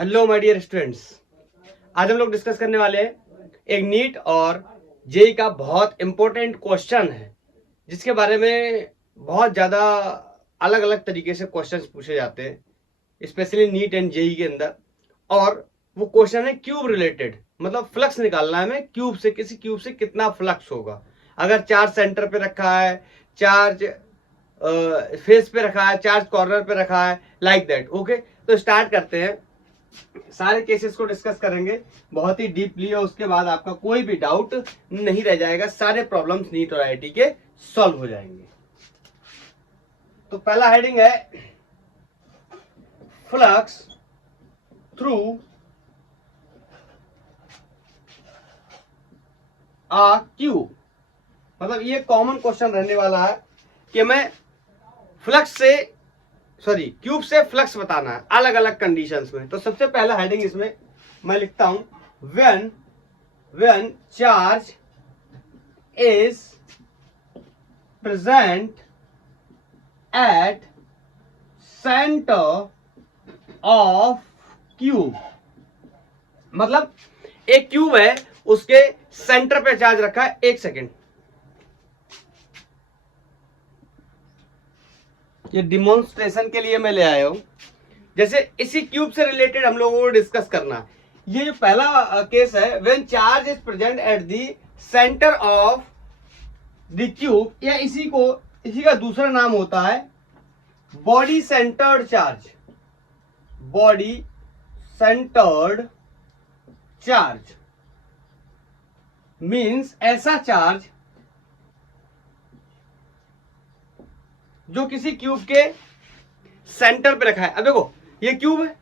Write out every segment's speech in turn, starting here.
Hello my dear students, आज हम लोग डिस्कस करने वाले हैं एक नीट और जेई का बहुत इंपॉर्टेंट क्वेश्चन है जिसके बारे में बहुत ज़्यादा अलग अलग तरीके से क्वेश्चंस पूछे जाते हैं, स्पेशली नीट एंड जेई के अंदर। और वो क्वेश्चन है क्यूब रिलेटेड, मतलब फ्लक्स निकालना है हमें क्यूब से, किसी क्यूब से कितना फ्लक्स होगा। अगर चार्ज सेंटर पे रखा है, चार्ज फेस पे रखा है, चार्ज कॉर्नर पे रखा है, लाइक दैट। ओके, तो स्टार्ट करते हैं। सारे केसेस को डिस्कस करेंगे बहुत ही डीपली और उसके बाद आपका कोई भी डाउट नहीं रह जाएगा, सारे प्रॉब्लम्स नीट और आईआईटी के सॉल्व हो जाएंगे। तो पहला हेडिंग है फ्लक्स थ्रू आ क्यूब। मतलब ये कॉमन क्वेश्चन रहने वाला है कि मैं फ्लक्स से क्यूब से फ्लक्स बताना है अलग अलग कंडीशंस में। तो सबसे पहला हेडिंग इसमें मैं लिखता हूं, when charge is present at centre of cube. मतलब एक क्यूब है, उसके सेंटर पे चार्ज रखा है। एक सेकेंड, ये डिमॉन्स्ट्रेशन के लिए मैं ले आया हूं। जैसे इसी क्यूब से रिलेटेड हम लोगों को डिस्कस करना है। ये जो पहला केस है, when charge is present at the centre of the cube, या इसी का दूसरा नाम होता है body centred charge. Body centred charge means ऐसा चार्ज जो किसी क्यूब के सेंटर पे रखा है। अब देखो ये क्यूब है,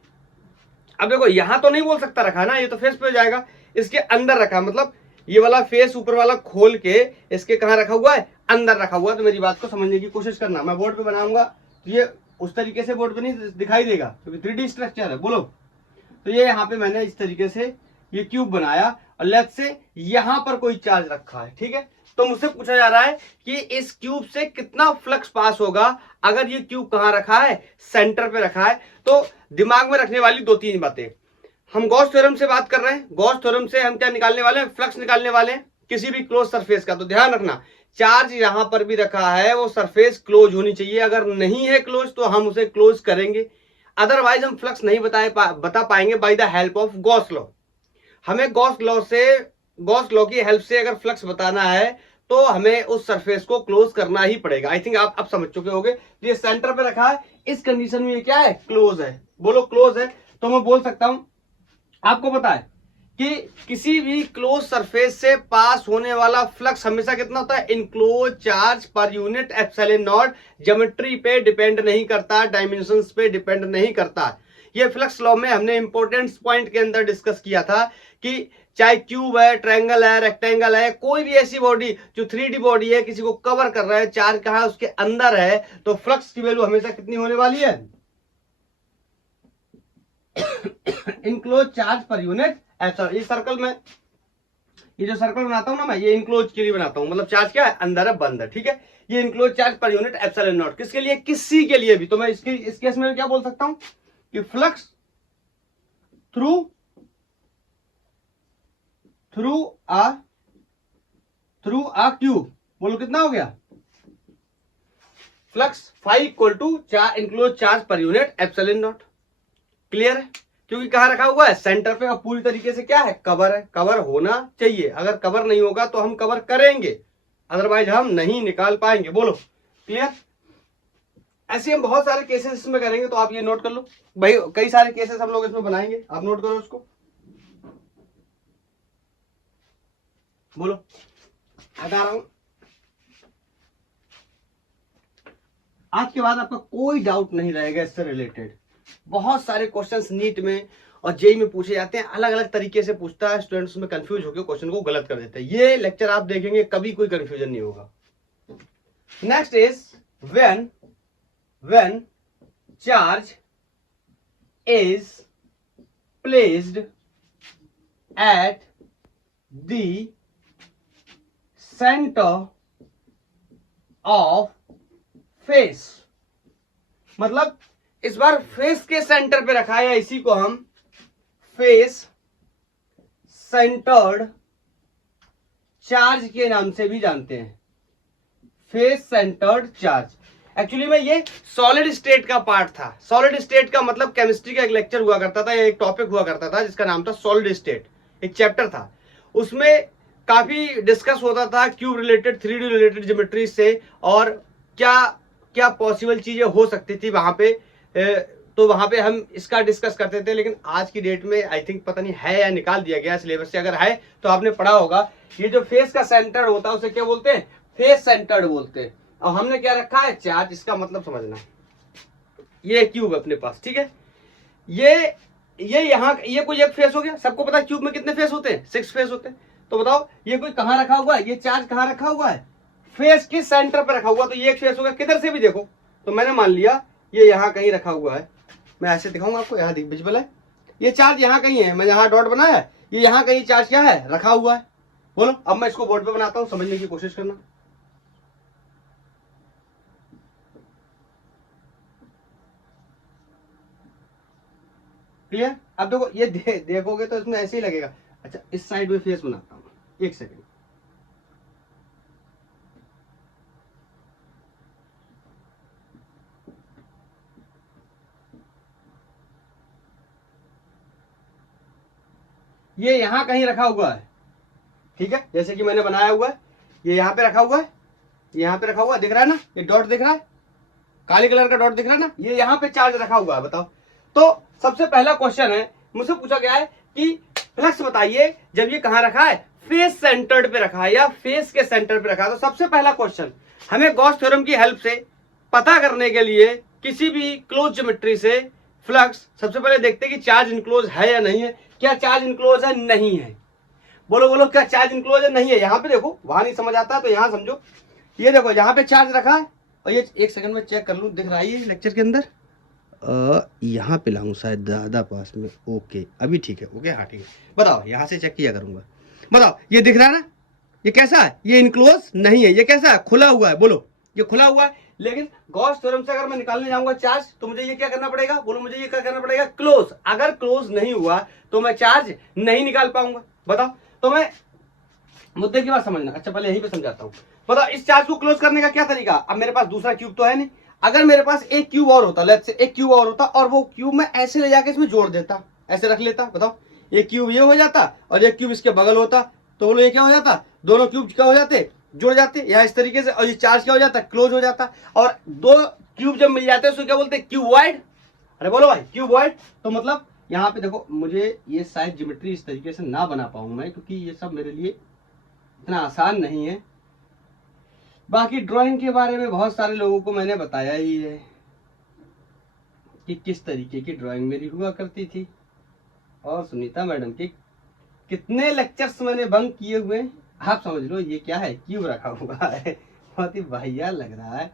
अब देखो यहां तो नहीं बोल सकता रखा ना, ये तो फेस पे हो जाएगा। इसके अंदर रखा, मतलब ये वाला फेस ऊपर वाला खोल के इसके कहां रखा हुआ है, अंदर रखा हुआ है। तो मेरी बात को समझने की कोशिश करना। मैं बोर्ड पे बनाऊंगा तो ये उस तरीके से बोर्ड पे नहीं दिखाई देगा क्योंकि 3D स्ट्रक्चर है। बोलो, तो ये यहाँ पे मैंने इस तरीके से ये क्यूब बनाया और लेफ्ट से यहां पर कोई चार्ज रखा है, ठीक है। तो मुझसे पूछा जा रहा है कि इस क्यूब से कितना फ्लक्स पास होगा अगर ये क्यूब कहां रखा है, सेंटर पे रखा है। तो दिमाग में रखने वाली दो तीन बातें। हम गॉस थ्योरम से बात कर रहे हैं। गॉस थ्योरम से हम क्या निकालने वाले हैं, फ्लक्स निकालने वाले हैं किसी भी क्लोज सरफेस का। तो ध्यान रखना, चार्ज यहां पर भी रखा है, वो सरफेस क्लोज होनी चाहिए। अगर नहीं है क्लोज तो हम उसे क्लोज करेंगे, अदरवाइज हम फ्लक्स नहीं बता पाएंगे by the help of Gauss law. हमें गॉस लॉ की हेल्प से अगर फ्लक्स बताना है तो हमें उस सरफेस को क्लोज करना ही पड़ेगा। आई थिंक आप अब समझ चुके होंगे। ये सेंटर पे रखा है, इस कंडीशन में ये क्या है, क्लोज है। बोलो क्लोज है। तो मैं बोल सकता हूं, आपको पता है कि किसी भी क्लोज सरफेस से पास होने वाला फ्लक्स हमेशा कितना होता है, enclose charge per unit epsilon not. Geometry पे डिपेंड नहीं करता, डायमेंशंस पे डिपेंड नहीं करता। ये फ्लक्स लॉ में हमने इंपॉर्टेंट पॉइंट के अंदर डिस्कस किया था कि चाहे क्यूब है, ट्रायंगल है, रेक्टेंगल है, कोई भी ऐसी बॉडी जो 3D बॉडी है, किसी को कवर कर रहा है, चार्ज कहां उसके अंदर है, तो फ्लक्स की वैल्यू हमेशा कितनी होने वाली है, enclose charge per unit epsilon. ये सर्कल में, ये जो सर्कल बनाता हूं ना मैं, ये इनक्लोज के लिए बनाता हूं। मतलब चार्ज क्या है, अंदर है, बंद है, ठीक है। ये enclose charge per unit epsilon not किसके लिए, किसी के लिए भी। तो मैं इस केस में क्या बोल सकता हूं कि फ्लक्स थ्रू आ क्यूब। बोलो कितना हो गया, flux phi equal to enclose charge per unit epsilon not. Clear है, क्योंकि कहां रखा हुआ है, सेंटर पे। और पूरी तरीके से क्या है, कवर है। कवर होना चाहिए, अगर कवर नहीं होगा तो हम कवर करेंगे, अदरवाइज हम नहीं निकाल पाएंगे। बोलो क्लियर। ऐसे हम बहुत सारे केसेस इसमें करेंगे, तो आप ये नोट कर लो भाई, कई सारे केसेस हम लोग इसमें बनाएंगे, आप नोट करो उसको। बोलो, हटा रहा हूं। आज के बाद आपका कोई डाउट नहीं रहेगा इससे रिलेटेड। बहुत सारे क्वेश्चंस नीट में और जेई में पूछे जाते हैं, अलग अलग तरीके से पूछता है, स्टूडेंट्स में कंफ्यूज होकर क्वेश्चन को गलत कर देते हैं। ये लेक्चर आप देखेंगे, कभी कोई कंफ्यूजन नहीं होगा। Next is when charge is placed at the centre of face. मतलब इस बार फेस के सेंटर पे रखा है, इसी को हम फेस सेंटर्ड चार्ज के नाम से भी जानते हैं, फेस सेंटर्ड चार्ज। एक्चुअली में ये सॉलिड स्टेट का पार्ट था। सॉलिड स्टेट का मतलब केमिस्ट्री का एक लेक्चर हुआ करता था, एक टॉपिक हुआ करता था जिसका नाम था सॉलिड स्टेट, एक चैप्टर था। उसमें काफी डिस्कस होता था cube related, 3D related geometry से, और क्या क्या पॉसिबल चीजें हो सकती थी वहां पे। तो वहां पे हम इसका डिस्कस करते थे। लेकिन आज की डेट में आई थिंक पता नहीं है या निकाल दिया गया सिलेबस से, अगर है तो आपने पढ़ा होगा। ये जो फेस का सेंटर होता है उसे क्या बोलते हैं, फेस सेंटर्ड बोलते हैं। और हमने क्या रखा है, चार्ज। इसका मतलब समझना, ये क्यूब अपने पास, ठीक है। ये यहाँ ये कोई एक फेस हो गया। सबको पता है क्यूब में कितने फेस होते हैं, 6 फेस होते हैं। तो बताओ ये कोई कहां रखा हुआ है, ये चार्ज कहां रखा हुआ है, फेस के सेंटर पर रखा हुआ। तो ये एक फेस हो गया, किधर से भी देखो। तो मैंने मान लिया ये यहाँ कहीं रखा हुआ है। मैं ऐसे दिखाऊंगा आपको, यहाँ विजिबल है। ये चार्ज यहाँ कहीं है, मैं यहाँ डॉट बनाया है, ये यहाँ कहीं चार्ज क्या है, रखा हुआ है। बोलो, अब मैं इसको बोर्ड पे बनाता हूं, समझने की कोशिश करना। क्लियर। अब देखो ये देखोगे तो इसमें ऐसे ही लगेगा। अच्छा, इस साइड में फेस बनाता हूं, एक सेकेंड। ये यहां कहीं रखा हुआ है, ठीक है। जैसे कि मैंने बनाया हुआ है, ये यहां पे रखा हुआ है, यहां पे रखा हुआ है, दिख रहा है ना, ये डॉट दिख रहा है, काले कलर का डॉट दिख रहा है ना, ये यहां पे चार्ज रखा हुआ है। बताओ, तो सबसे पहला क्वेश्चन है, मुझसे पूछा गया है कि फ्लक्स बताइए जब ये कहां रखा है, फेस सेंटर्ड पे रखा है या फेस के सेंटर पे रखा है। तो सबसे पहला क्वेश्चन हमें गॉस थ्योरम की हेल्प से पता करने के लिए, किसी भी क्लोज ज्योमेट्री से फ्लक्स, सबसे पहले देखते हैं कि चार्ज इनक्लोज है या नहीं है। क्या चार्ज इनक्लोज है, नहीं है। बोलो बोलो, क्या चार्ज इनक्लोज है, नहीं है। यहां पे देखो, वहां नहीं समझ आता तो यहां समझो। ये देखो यहाँ पे चार्ज रखा है, और ये एक सेकंड में चेक कर लूं, दिख रहा है ये लेक्चर के अंदर। यहाँ पे लाऊं शायद ज्यादा पास में। ओके, अभी ठीक है। ओके, हाँ ठीक है। बताओ, यहाँ से चेक किया करूंगा। बताओ, ये दिख रहा है ना, ये कैसा है, ये इनक्लोज नहीं है। ये कैसा है, खुला हुआ है। बोलो, ये खुला हुआ है। लेकिन गॉस थ्योरम से अगर मैं निकालने जाऊंगा चार्ज, तो मुझे ये क्या करना पड़ेगा, बोलो मुझे ये क्या करना पड़ेगा, क्लोज। अगर क्लोज नहीं हुआ तो मैं चार्ज नहीं निकाल पाऊंगा। बताओ, तो मैं मुद्दे की बात समझना। अच्छा, पहले यहीं पे समझाता हूँ। बताओ, इस चार्ज को क्लोज करने का क्या तरीका। अब मेरे पास दूसरा क्यूब तो है नहीं। अगर मेरे पास एक क्यूब और होता, लेट्स से एक क्यूब और होता, और वो क्यूब मैं ऐसे ले जाके इसमें जोड़ देता, ऐसे रख लेता। बताओ, एक क्यूब ये हो जाता और एक क्यूब इसके बगल होता, तो बोलो ये क्या हो जाता, दोनों क्यूब क्या हो जाते, जुड़ जाते, या इस तरीके से। और ये चार्ज क्या हो जाता, क्लोज हो जाता। और दो क्यूब जब मिल जाते हैं उसको क्या बोलते हैं, क्यूबॉइड। अरे बोलो भाई, क्यूबॉइड। तो मतलब यहाँ पे देखो, मुझे ये शायद ज्योमेट्री इस तरीके से ना बना पाऊं मैं, क्योंकि ये सब मेरे लिए इतना आसान नहीं है। बाकी ड्राइंग के बारे में बहुत सारे लोगों को मैंने बताया ही है कि किस तरीके की ड्राइंग मेरी हुआ करती थी। और सुनीता मैडम के कितने लेक्चर्स मैंने बंक किए हुए, आप समझ लो ये क्या है, क्यूब रखा हुआ है। बहुत ही वाहियात लग रहा है,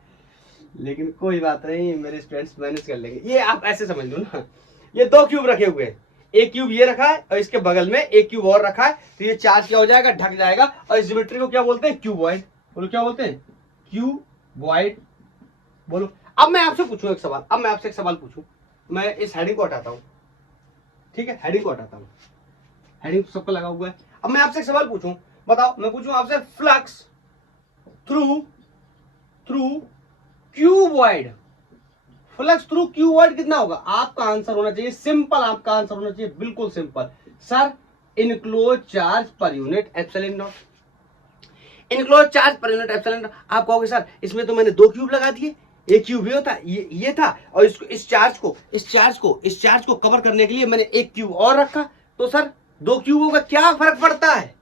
लेकिन कोई बात नहीं, मेरे स्टूडेंट्स मैनेज कर लेंगे। ये आप ऐसे समझ लो ना, ये दो क्यूब रखे हुए हैं, एक क्यूब ये रखा है और इसके बगल में एक क्यूब और रखा है। तो ये चार्ज क्या हो जाएगा, ढक जाएगा। और इस ज्योमेट्री को क्या बोलते हैं, क्यूबॉइड। बोलो क्या बोलते हैं, क्यूबॉइड। बोलो, अब मैं आपसे पूछूं एक सवाल, अब मैं आपसे एक सवाल पूछूं। मैं इस हेडिंग को हटाता हूं, ठीक है, हेडिंग को हटाता हूं, हेडिंग सबको लगा हुआ है। अब मैं आपसे एक सवाल पूछूं, बताओ, मैं पूछूं आपसे, flux through cuboid, flux through cuboid कितना होगा। आपका आंसर होना चाहिए सिंपल, आपका आंसर होना चाहिए बिल्कुल simple, sir enclose charge per unit epsilon not. Enclose charge per unit epsilon not. आप कहोगे सर इसमें तो मैंने दो क्यूब लगा दिए, एक क्यूब ये होता, ये था, और इसको इस चार्ज को कवर करने के लिए मैंने एक क्यूब और रखा। तो सर दो क्यूबों का क्या फर्क पड़ता है।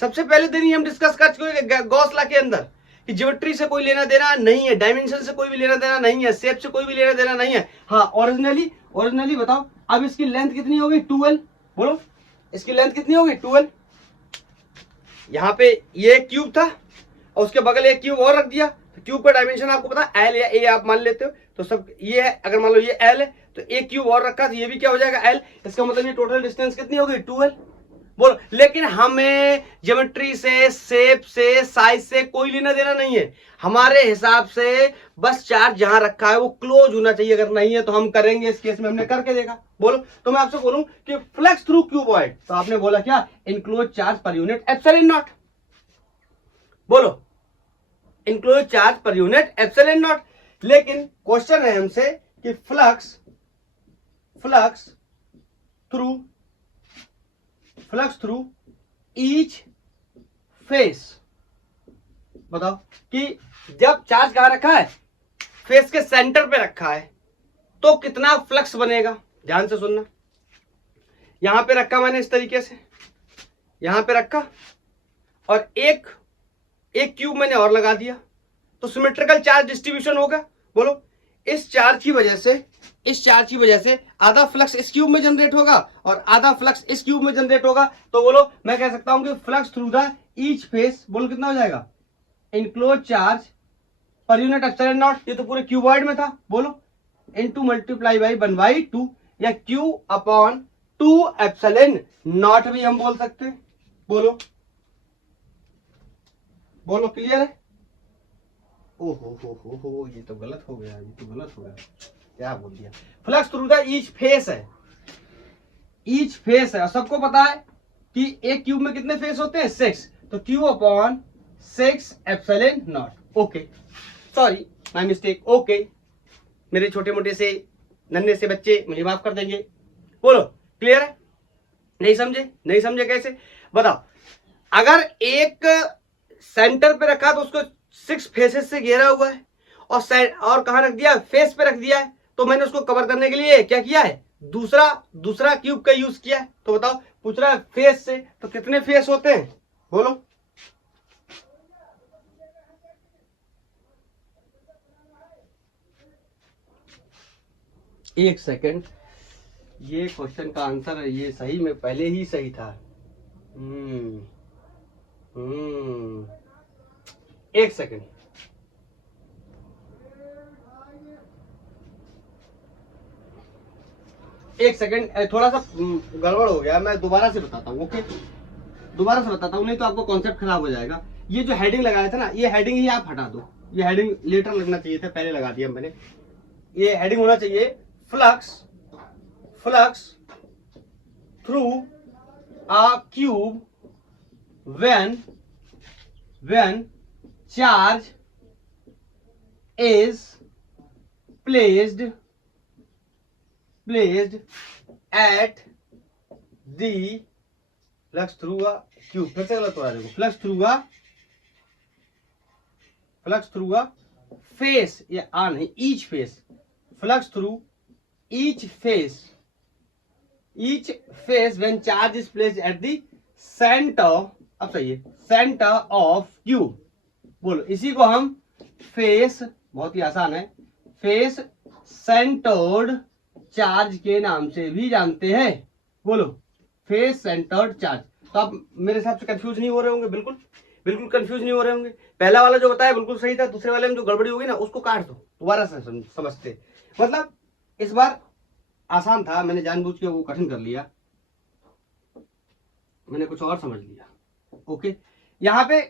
सबसे पहले दिन ही हम डिस्कस कर चुके गॉस लॉ के अंदर कि ज्योमेट्री से कोई लेना देना नहीं है, डायमेंशन से कोई भी लेना देना नहीं है, शेप से कोई भी लेना देना नहीं है। हाँ, ओरिजिनली बताओ, अब इसकी लेंथ कितनी होगी, 12। बोलो, इसकी लेंथ कितनी होगी, 12। यहाँ पे ये क्यूब था और उसके बगल एक क्यूब और रख दिया। तो क्यूब का डायमेंशन आपको पता है, एल या ए आप मान लेते हो। तो सब ये है, अगर मान लो ये एल है तो एक क्यूब और रखा तो ये भी क्या हो जाएगा, एल। इसका मतलब ये टोटल डिस्टेंस कितनी होगी, 12। बोलो, लेकिन हमें ज्योमेट्री से, शेप से, साइज से कोई लेना देना नहीं है। हमारे हिसाब से बस चार्ज जहां रखा है वो क्लोज होना चाहिए, अगर नहीं है तो हम करेंगे। इस केस में हमने करके देखा। बोलो, तो मैं आपसे बोलूं कि फ्लक्स थ्रू क्यूबॉइड, तो आपने बोला क्या, enclose charge per unit epsilon not. बोलो, enclose charge per unit epsilon not. लेकिन क्वेश्चन है हमसे कि फ्लक्स थ्रू ईच फेस। बताओ कि जब चार्ज कहां रखा है, फेस के सेंटर पे रखा है, तो कितना फ्लक्स बनेगा। ध्यान से सुनना। यहां पे रखा मैंने इस तरीके से, यहां पे रखा और एक क्यूब मैंने और लगा दिया, तो सिमेट्रिकल चार्ज डिस्ट्रीब्यूशन होगा। बोलो, इस चार्ज की वजह से आधा फ्लक्स इस क्यूब में जनरेट होगा और आधा फ्लक्स इस क्यूब में जनरेट होगा। तो बोलो, मैं कह सकता हूं कि flux through the each face, बोलो कितना हो जाएगा, enclose charge per unit epsilon not. ये तो पूरे क्यूबॉइड में था। बोलो, इनटू मल्टीप्लाई बाई 1/2 या क्यू अपॉन 2 एप्सिलॉन नॉट भी हम बोल सकते हैं। बोलो क्लियर है। ओहो, ये तो गलत हो गया, क्या बोल दिया। Flux through the each face है, और सबको पता है कि एक क्यूब में कितने फेस होते हैं, 6, तो Q upon 6 epsilon not. Okay, sorry my mistake. Okay, मेरे छोटे मोटे से नन्हे से बच्चे मुझे माफ कर देंगे। बोलो, क्लियर है। नहीं समझे कैसे, बताओ। अगर एक सेंटर पे रखा तो उसको 6 फेसेस से घेरा हुआ है, और कहां रख दिया, फेस पे रख दिया है, तो मैंने उसको कवर करने के लिए क्या किया है, दूसरा क्यूब का यूज किया है। तो बताओ, पूछ रहा है फेस से, तो कितने फेस होते हैं। बोलो, एक सेकंड, ये क्वेश्चन का आंसर है, ये सही में पहले ही सही था। एक सेकंड, थोड़ा सा गड़बड़ हो गया, मैं दोबारा से बताता हूँ। ओके, दोबारा से बताता हूँ, नहीं तो आपको कॉन्सेप्ट खराब हो जाएगा। ये जो हेडिंग लगाया था ना, ये हेडिंग ही आप हटा दो। ये हेडिंग लेटर लगना चाहिए था, पहले लगा दिया मैंने। ये हेडिंग होना चाहिए, flux through a cube when charge is placed at the flux through a cube। फिर से गलत हो रहा है, देखो, फ्लक्स थ्रू अ फेस, या आ नहीं, each face, flux through each face when charge is placed at the centre. अब सही है, सेंटर ऑफ क्यूब। बोलो, इसी को हम फेस, बहुत ही आसान है, फेस सेंटर्ड चार्ज के नाम से भी जानते हैं। बोलो, फेस सेंटर्ड चार्ज। तो आप मेरे हिसाब से कंफ्यूज नहीं हो रहे होंगे, बिल्कुल कंफ्यूज नहीं हो रहे होंगे। पहला वाला जो बताया बिल्कुल सही था, दूसरे वाले में जो गड़बड़ी होगी ना, उसको काट दो, दोबारा से समझते। मतलब इस बार आसान था, मैंने जानबूझ के वो कठिन कर लिया, मैंने कुछ और समझ लिया। ओके, यहाँ पे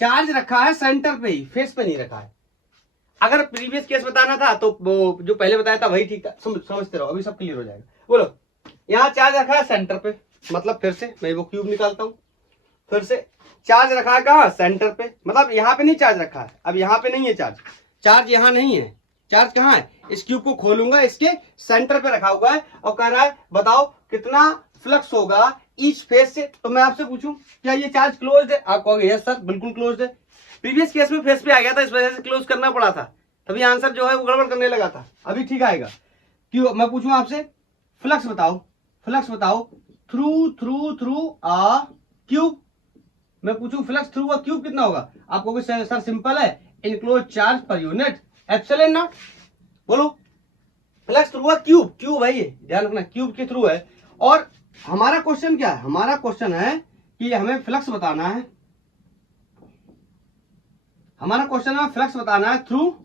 चार्ज रखा है सेंटर पे ही, फेस पे नहीं रखा है। अगर प्रीवियस केस बताना था तो वो जो पहले बताया था वही ठीक था। समझते रहो, अभी सब क्लियर हो जाएगा। बोलो, यहाँ चार्ज रखा है सेंटर पे, मतलब फिर से मैं वो क्यूब निकालता हूं, फिर से चार्ज रखा है कहाँ, सेंटर पे, मतलब यहाँ पे नहीं चार्ज रखा है। अब यहाँ पे नहीं है चार्ज यहाँ नहीं है। चार्ज कहाँ है, इस क्यूब को खोलूंगा, इसके सेंटर पे रखा हुआ है, और कह रहा है बताओ कितना फ्लक्स होगा ईच फेस से। तो मैं आपसे पूछूं, क्या ये चार्ज क्लोज्ड है। आप कहोगे यस सर, बिल्कुल क्लोज्ड है। प्रीवियस केस में फेस पे आ गया था, इस वजह से क्लोज करना पड़ा था, तभी आंसर जो है वो गड़बड़ करने लगा था। अभी ठीक आएगा। क्यों, मैं पूछूं आपसे, फ्लक्स बताओ थ्रू अ क्यूब। मैं पूछूं फ्लक्स थ्रू अ क्यूब कितना होगा, आप कहोगे सर सिंपल है, enclose charge per unit epsilon not. बोलो, फ्लक्स थ्रू अ क्यूब है, ये ध्यान रखना, क्यूब के थ्रू है। और हमारा क्वेश्चन क्या है, हमारा क्वेश्चन है कि हमें फ्लक्स बताना है, हमारा क्वेश्चन है फ्लक्स बताना है थ्रू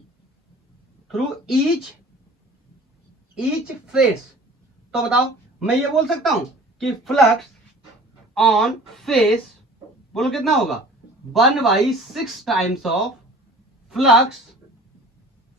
ईच फेस। तो बताओ, मैं ये बोल सकता हूं कि फ्लक्स ऑन फेस, बोलो कितना होगा 1/6 times of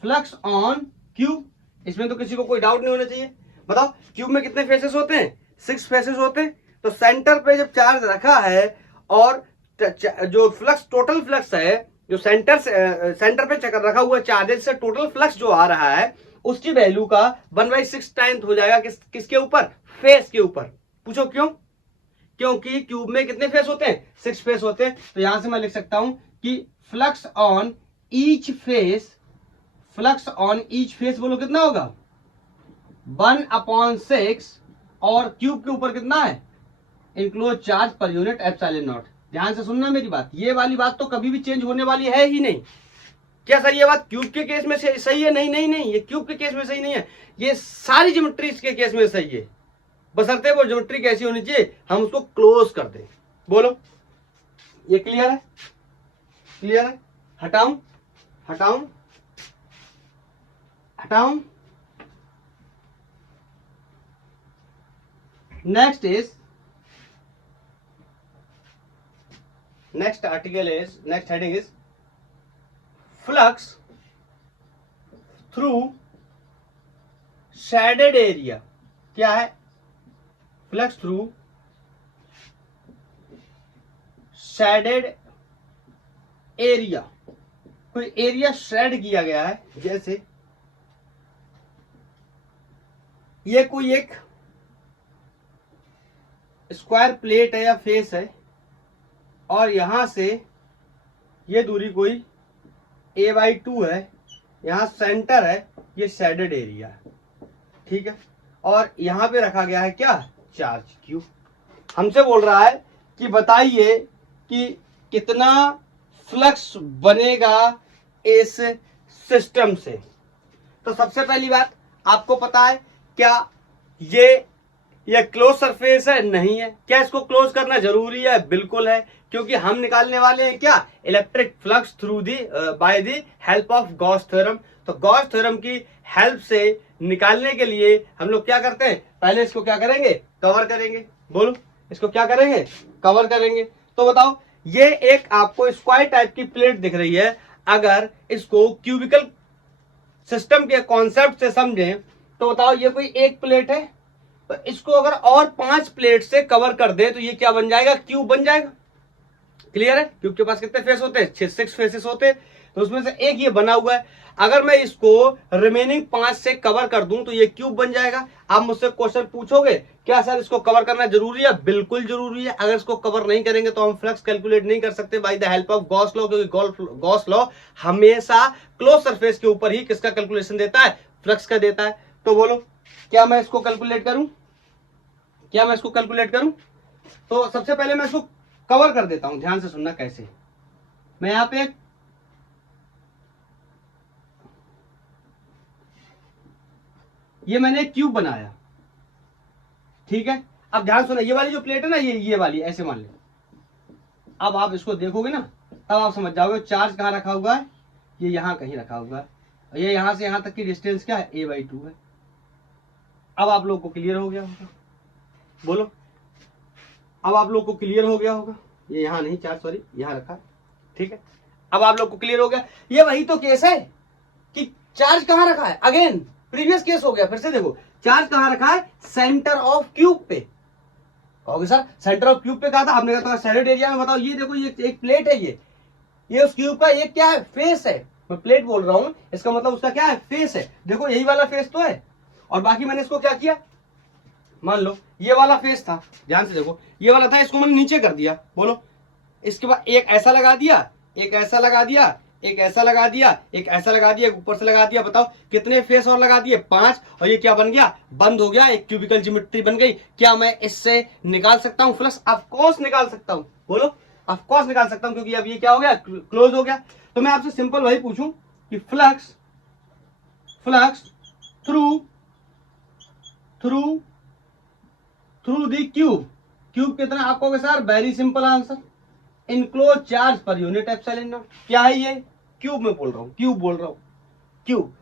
flux on cube. इसमें तो किसी को कोई डाउट नहीं होना चाहिए। बताओ क्यूब में कितने फेसेस होते हैं, 6 फेसेस होते हैं। तो सेंटर पे जब चार्ज रखा है और जो फ्लक्स, टोटल फ्लक्स है जो सेंटर पे चक्कर रखा हुआ चार्जेस से टोटल फ्लक्स जो आ रहा है उसकी वैल्यू का 1/6 टाइम्स हो जाएगा किसके ऊपर, फेस के ऊपर। पूछो क्यों? क्योंकि क्यूब में कितने फेस होते हैं, 6 फेस होते हैं। तो यहां से मैं लिख सकता हूं कि फ्लक्स ऑन ईच फेस बोलो कितना होगा 1/6 और क्यूब के ऊपर कितना है enclose charge per unit epsilon not. ध्यान से सुनना मेरी बात, ये वाली बात तो कभी भी चेंज होने वाली है ही नहीं। क्या सर ये बात क्यूब के केस में सही है? नहीं, ये क्यूब के केस में सही नहीं है, ये सारी ज्योमेट्रीज के केस में सही है। बशर्ते वो ज्योमेट्री कैसी होनी चाहिए, हम उसको क्लोज कर दें। बोलो ये क्लियर है? क्लियर है? हटाऊं? Next heading is flux through shaded area. क्या है? Flux through shaded area. कोई एरिया शेड किया गया है, जैसे ये कोई एक स्क्वायर प्लेट है या फेस है और यहां से ये दूरी कोई a/2 है, यहां सेंटर है, ये शेडेड एरिया है, ठीक है। और यहां पे रखा गया है क्या, चार्ज क्यू। हमसे बोल रहा है कि बताइए कि कितना फ्लक्स बनेगा इस सिस्टम से। तो सबसे पहली बात आपको पता है क्या ये क्लोज सरफेस है? नहीं है। क्या इसको क्लोज करना जरूरी है? बिल्कुल है, क्योंकि हम निकालने वाले हैं क्या, electric flux through the by the help of Gauss theorem. तो गॉस थ्योरम की हेल्प से निकालने के लिए हम लोग क्या करते हैं, पहले इसको क्या करेंगे, कवर करेंगे। बोलो इसको क्या करेंगे, कवर करेंगे। तो बताओ ये एक आपको स्क्वायर टाइप की प्लेट दिख रही है, अगर इसको क्यूबिकल सिस्टम के कॉन्सेप्ट से समझें तो बताओ ये कोई एक प्लेट है, तो इसको अगर और 5 प्लेट से कवर कर दे तो ये क्या बन जाएगा, क्यूब बन जाएगा। क्लियर है? क्यूब के पास कितने फेस होते हैं, 6 फेसेस होते हैं, तो उसमें से एक ये बना हुआ है। अगर मैं इसको रिमेनिंग 5 से कवर कर दूं तो ये क्यूब बन जाएगा। आप मुझसे क्वेश्चन पूछोगे क्या सर इसको कवर करना जरूरी है? बिल्कुल जरूरी है। अगर इसको कवर नहीं करेंगे तो हम फ्लक्स कैलकुलेट नहीं कर सकते by the help of Gauss law, क्योंकि गॉस लॉ हमेशा क्लोज सरफेस के ऊपर ही किसका कैलकुलेशन देता है, फ्लक्स का देता है। तो बोलो क्या मैं इसको कैलकुलेट करूं, तो सबसे पहले मैं इसको कवर कर देता हूं। ध्यान से सुनना कैसे। मैं यहां पे ये मैंने क्यूब बनाया, ठीक है। अब ध्यान सुना, ये वाली जो प्लेट है ना, ये वाली ऐसे मान ले। अब आप इसको देखोगे ना तब आप समझ जाओगे चार्ज कहां रखा हुआ है, ये यहां कहीं रखा हुआ है। ये यहां से यहां तक की डिस्टेंस क्या है, a/2 है। अब आप लोग को क्लियर हो गया होगा, बोलो अब आप लोग को क्लियर हो गया होगा। ये यहां नहीं चार्ज, सॉरी यहां रखा, ठीक है। अब आप लोग को क्लियर हो गया। ये वही तो केस है कि चार्ज कहां रखा है, अगेन प्रीवियस केस हो गया, फिर से देखो चार्ज कहां रखा है, सेंटर ऑफ क्यूब पे। कहोगे सर सेंटर ऑफ क्यूब पे कहा था, हमने कहा था शेडेड एरिया में। बताओ ये देखो ये एक प्लेट है, ये उस क्यूब का एक क्या है, फेस है। मैं प्लेट बोल रहा हूं, इसका मतलब उसका क्या है, फेस है। देखो यही वाला फेस तो है, और बाकी मैंने इसको क्या किया, मान लो ये वाला फेस था, ध्यान से देखो ये वाला था, इसको मैंने नीचे कर दिया। बोलो इसके बाद एक ऐसा लगा दिया, एक ऐसा लगा दिया, एक ऐसा लगा दिया, एक ऐसा लगा दिया, एक ऊपर से लगा दिया। बताओ कितने फेस और लगा दिए, 5। और ये क्या बन गया, बंद हो गया, एक क्यूबिकल ज्योमेट्री बन गई। क्या मैं इससे निकाल सकता हूं फ्लक्स? ऑफ कोर्स निकाल सकता हूं। बोलो ऑफ कोर्स निकाल सकता हूं, क्योंकि अब ये क्या हो गया, क्लोज हो गया। तो मैं आपसे सिंपल वही पूछूं कि फ्लक्स थ्रू दी क्यूब कितना, आप कहोगे sir very simple answer, enclose charge per unit epsilon not. क्या है ये, क्यूब में बोल रहा हूं, क्यूब।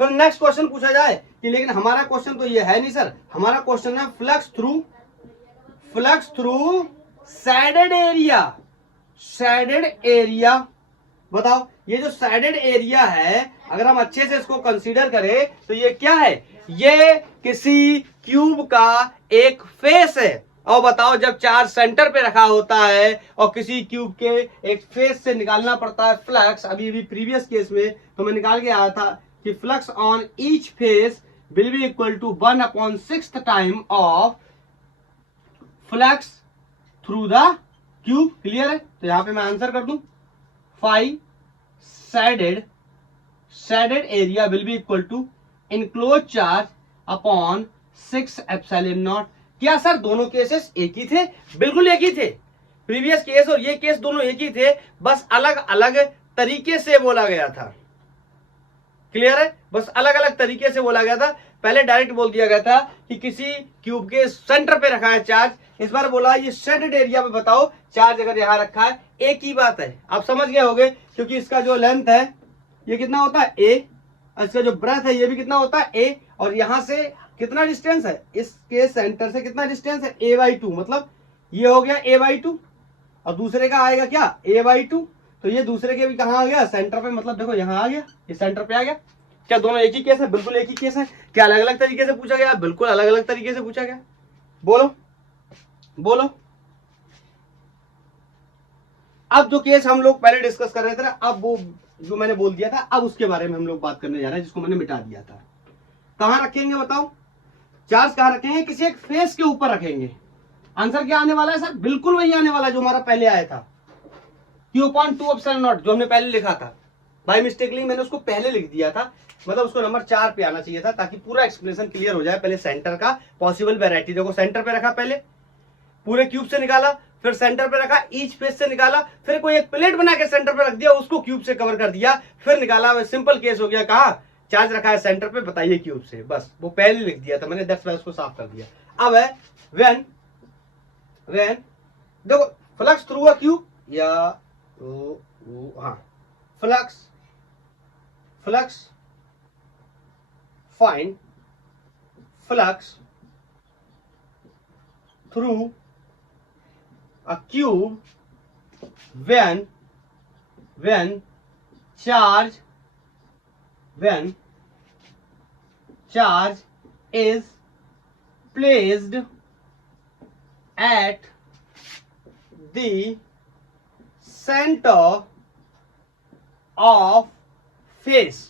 फिर नेक्स्ट क्वेश्चन पूछा जाए कि लेकिन हमारा क्वेश्चन तो ये है नहीं सर, हमारा क्वेश्चन है flux through shaded area, shaded area. बताओ ये जो शेडेड एरिया है, अगर हम अच्छे से इसको कंसीडर करें तो ये क्या है, ये किसी क्यूब का एक फेस है। और बताओ जब चार्ज सेंटर पे रखा होता है और किसी क्यूब के एक फेस से निकालना पड़ता है फ्लक्स, अभी प्रीवियस केस में तो मैं निकाल के आया था कि flux on each face will be equal to 1/6 time of flux through the cube. Clear है? तो यहां पे मैं आंसर कर दूं, 5 shaded area will be equal to enclose charge upon 6 epsilon not. क्या सर दोनों केसेस एक ही थे? बिल्कुल एक ही थे। प्रीवियस केस और ये केस दोनों एक ही थे, बस अलग अलग तरीके से बोला गया था। क्लियर है? बस अलग अलग तरीके से बोला गया था। पहले डायरेक्ट बोल दिया गया था कि किसी क्यूब के सेंटर पे रखा है चार्ज, इस बार बोला ये शेडेड एरिया पे बताओ चार्ज अगर यहां रखा है। एक ही बात है, आप समझ गए होंगे, क्योंकि इसका जो लेंथ है ये कितना होता है a, इसका जो ब्रेथ है ये भी कितना होता है a, और यहां से कितना डिस्टेंस है, इसके सेंटर से कितना डिस्टेंस है a/2, मतलब ये हो गया a/2 और दूसरे का आएगा क्या a/2। तो ये दूसरे के भी कहां आ गया, सेंटर पे, मतलब देखो यहां आ गया, ये सेंटर पे आ गया। क्या दोनों एक ही केस है? बिल्कुल एक ही केस है। क्या अलग अलग तरीके से पूछा गया? बिल्कुल अलग अलग तरीके से पूछा गया। बोलो बोलो। अब जो केस हम लोग पहले डिस्कस कर रहे थे ना, अब वो जो मैंने बोल दिया था, अब उसके बारे में हम लोग बात करने जा रहे हैं, जिसको मैंने मिटा दिया था। कहां रखेंगे बताओ, चार्ज कहां रखेंगे? किसी एक फेस के ऊपर रखेंगे। आंसर क्या आने वाला है सर? बिल्कुल वही आने वाला जो हमारा पहले आया था, Q/2 जो हमने पहले लिखा था। बाय मिस्टेकली मैंने उसको पहले लिख दिया था, मतलब उसको नंबर 4 पे आना चाहिए था, ताकि पूरा एक्सप्लेनेशन क्लियर हो जाए। पहले सेंटर का पॉसिबल वेराइटी, देखो सेंटर पे रखा, पहले पूरे क्यूब से निकाला, फिर सेंटर पे रखा, ईच फेस से निकाला, फिर कोई एक प्लेट बना के सेंटर पे रख दिया, उसको क्यूब से कवर कर दिया, फिर निकाला। सिंपल केस हो गया। कहा चार्ज रखा है सेंटर पे, बताइए क्यूब से, बस वो पहले लिख दिया था मैंने, दैट्स व्हाई उसको साफ कर दिया। अब है व्हेन देखो फ्लक्स थ्रू अ क्यूब, या हाँ flux find flux through a cube when charge is placed at the center of face।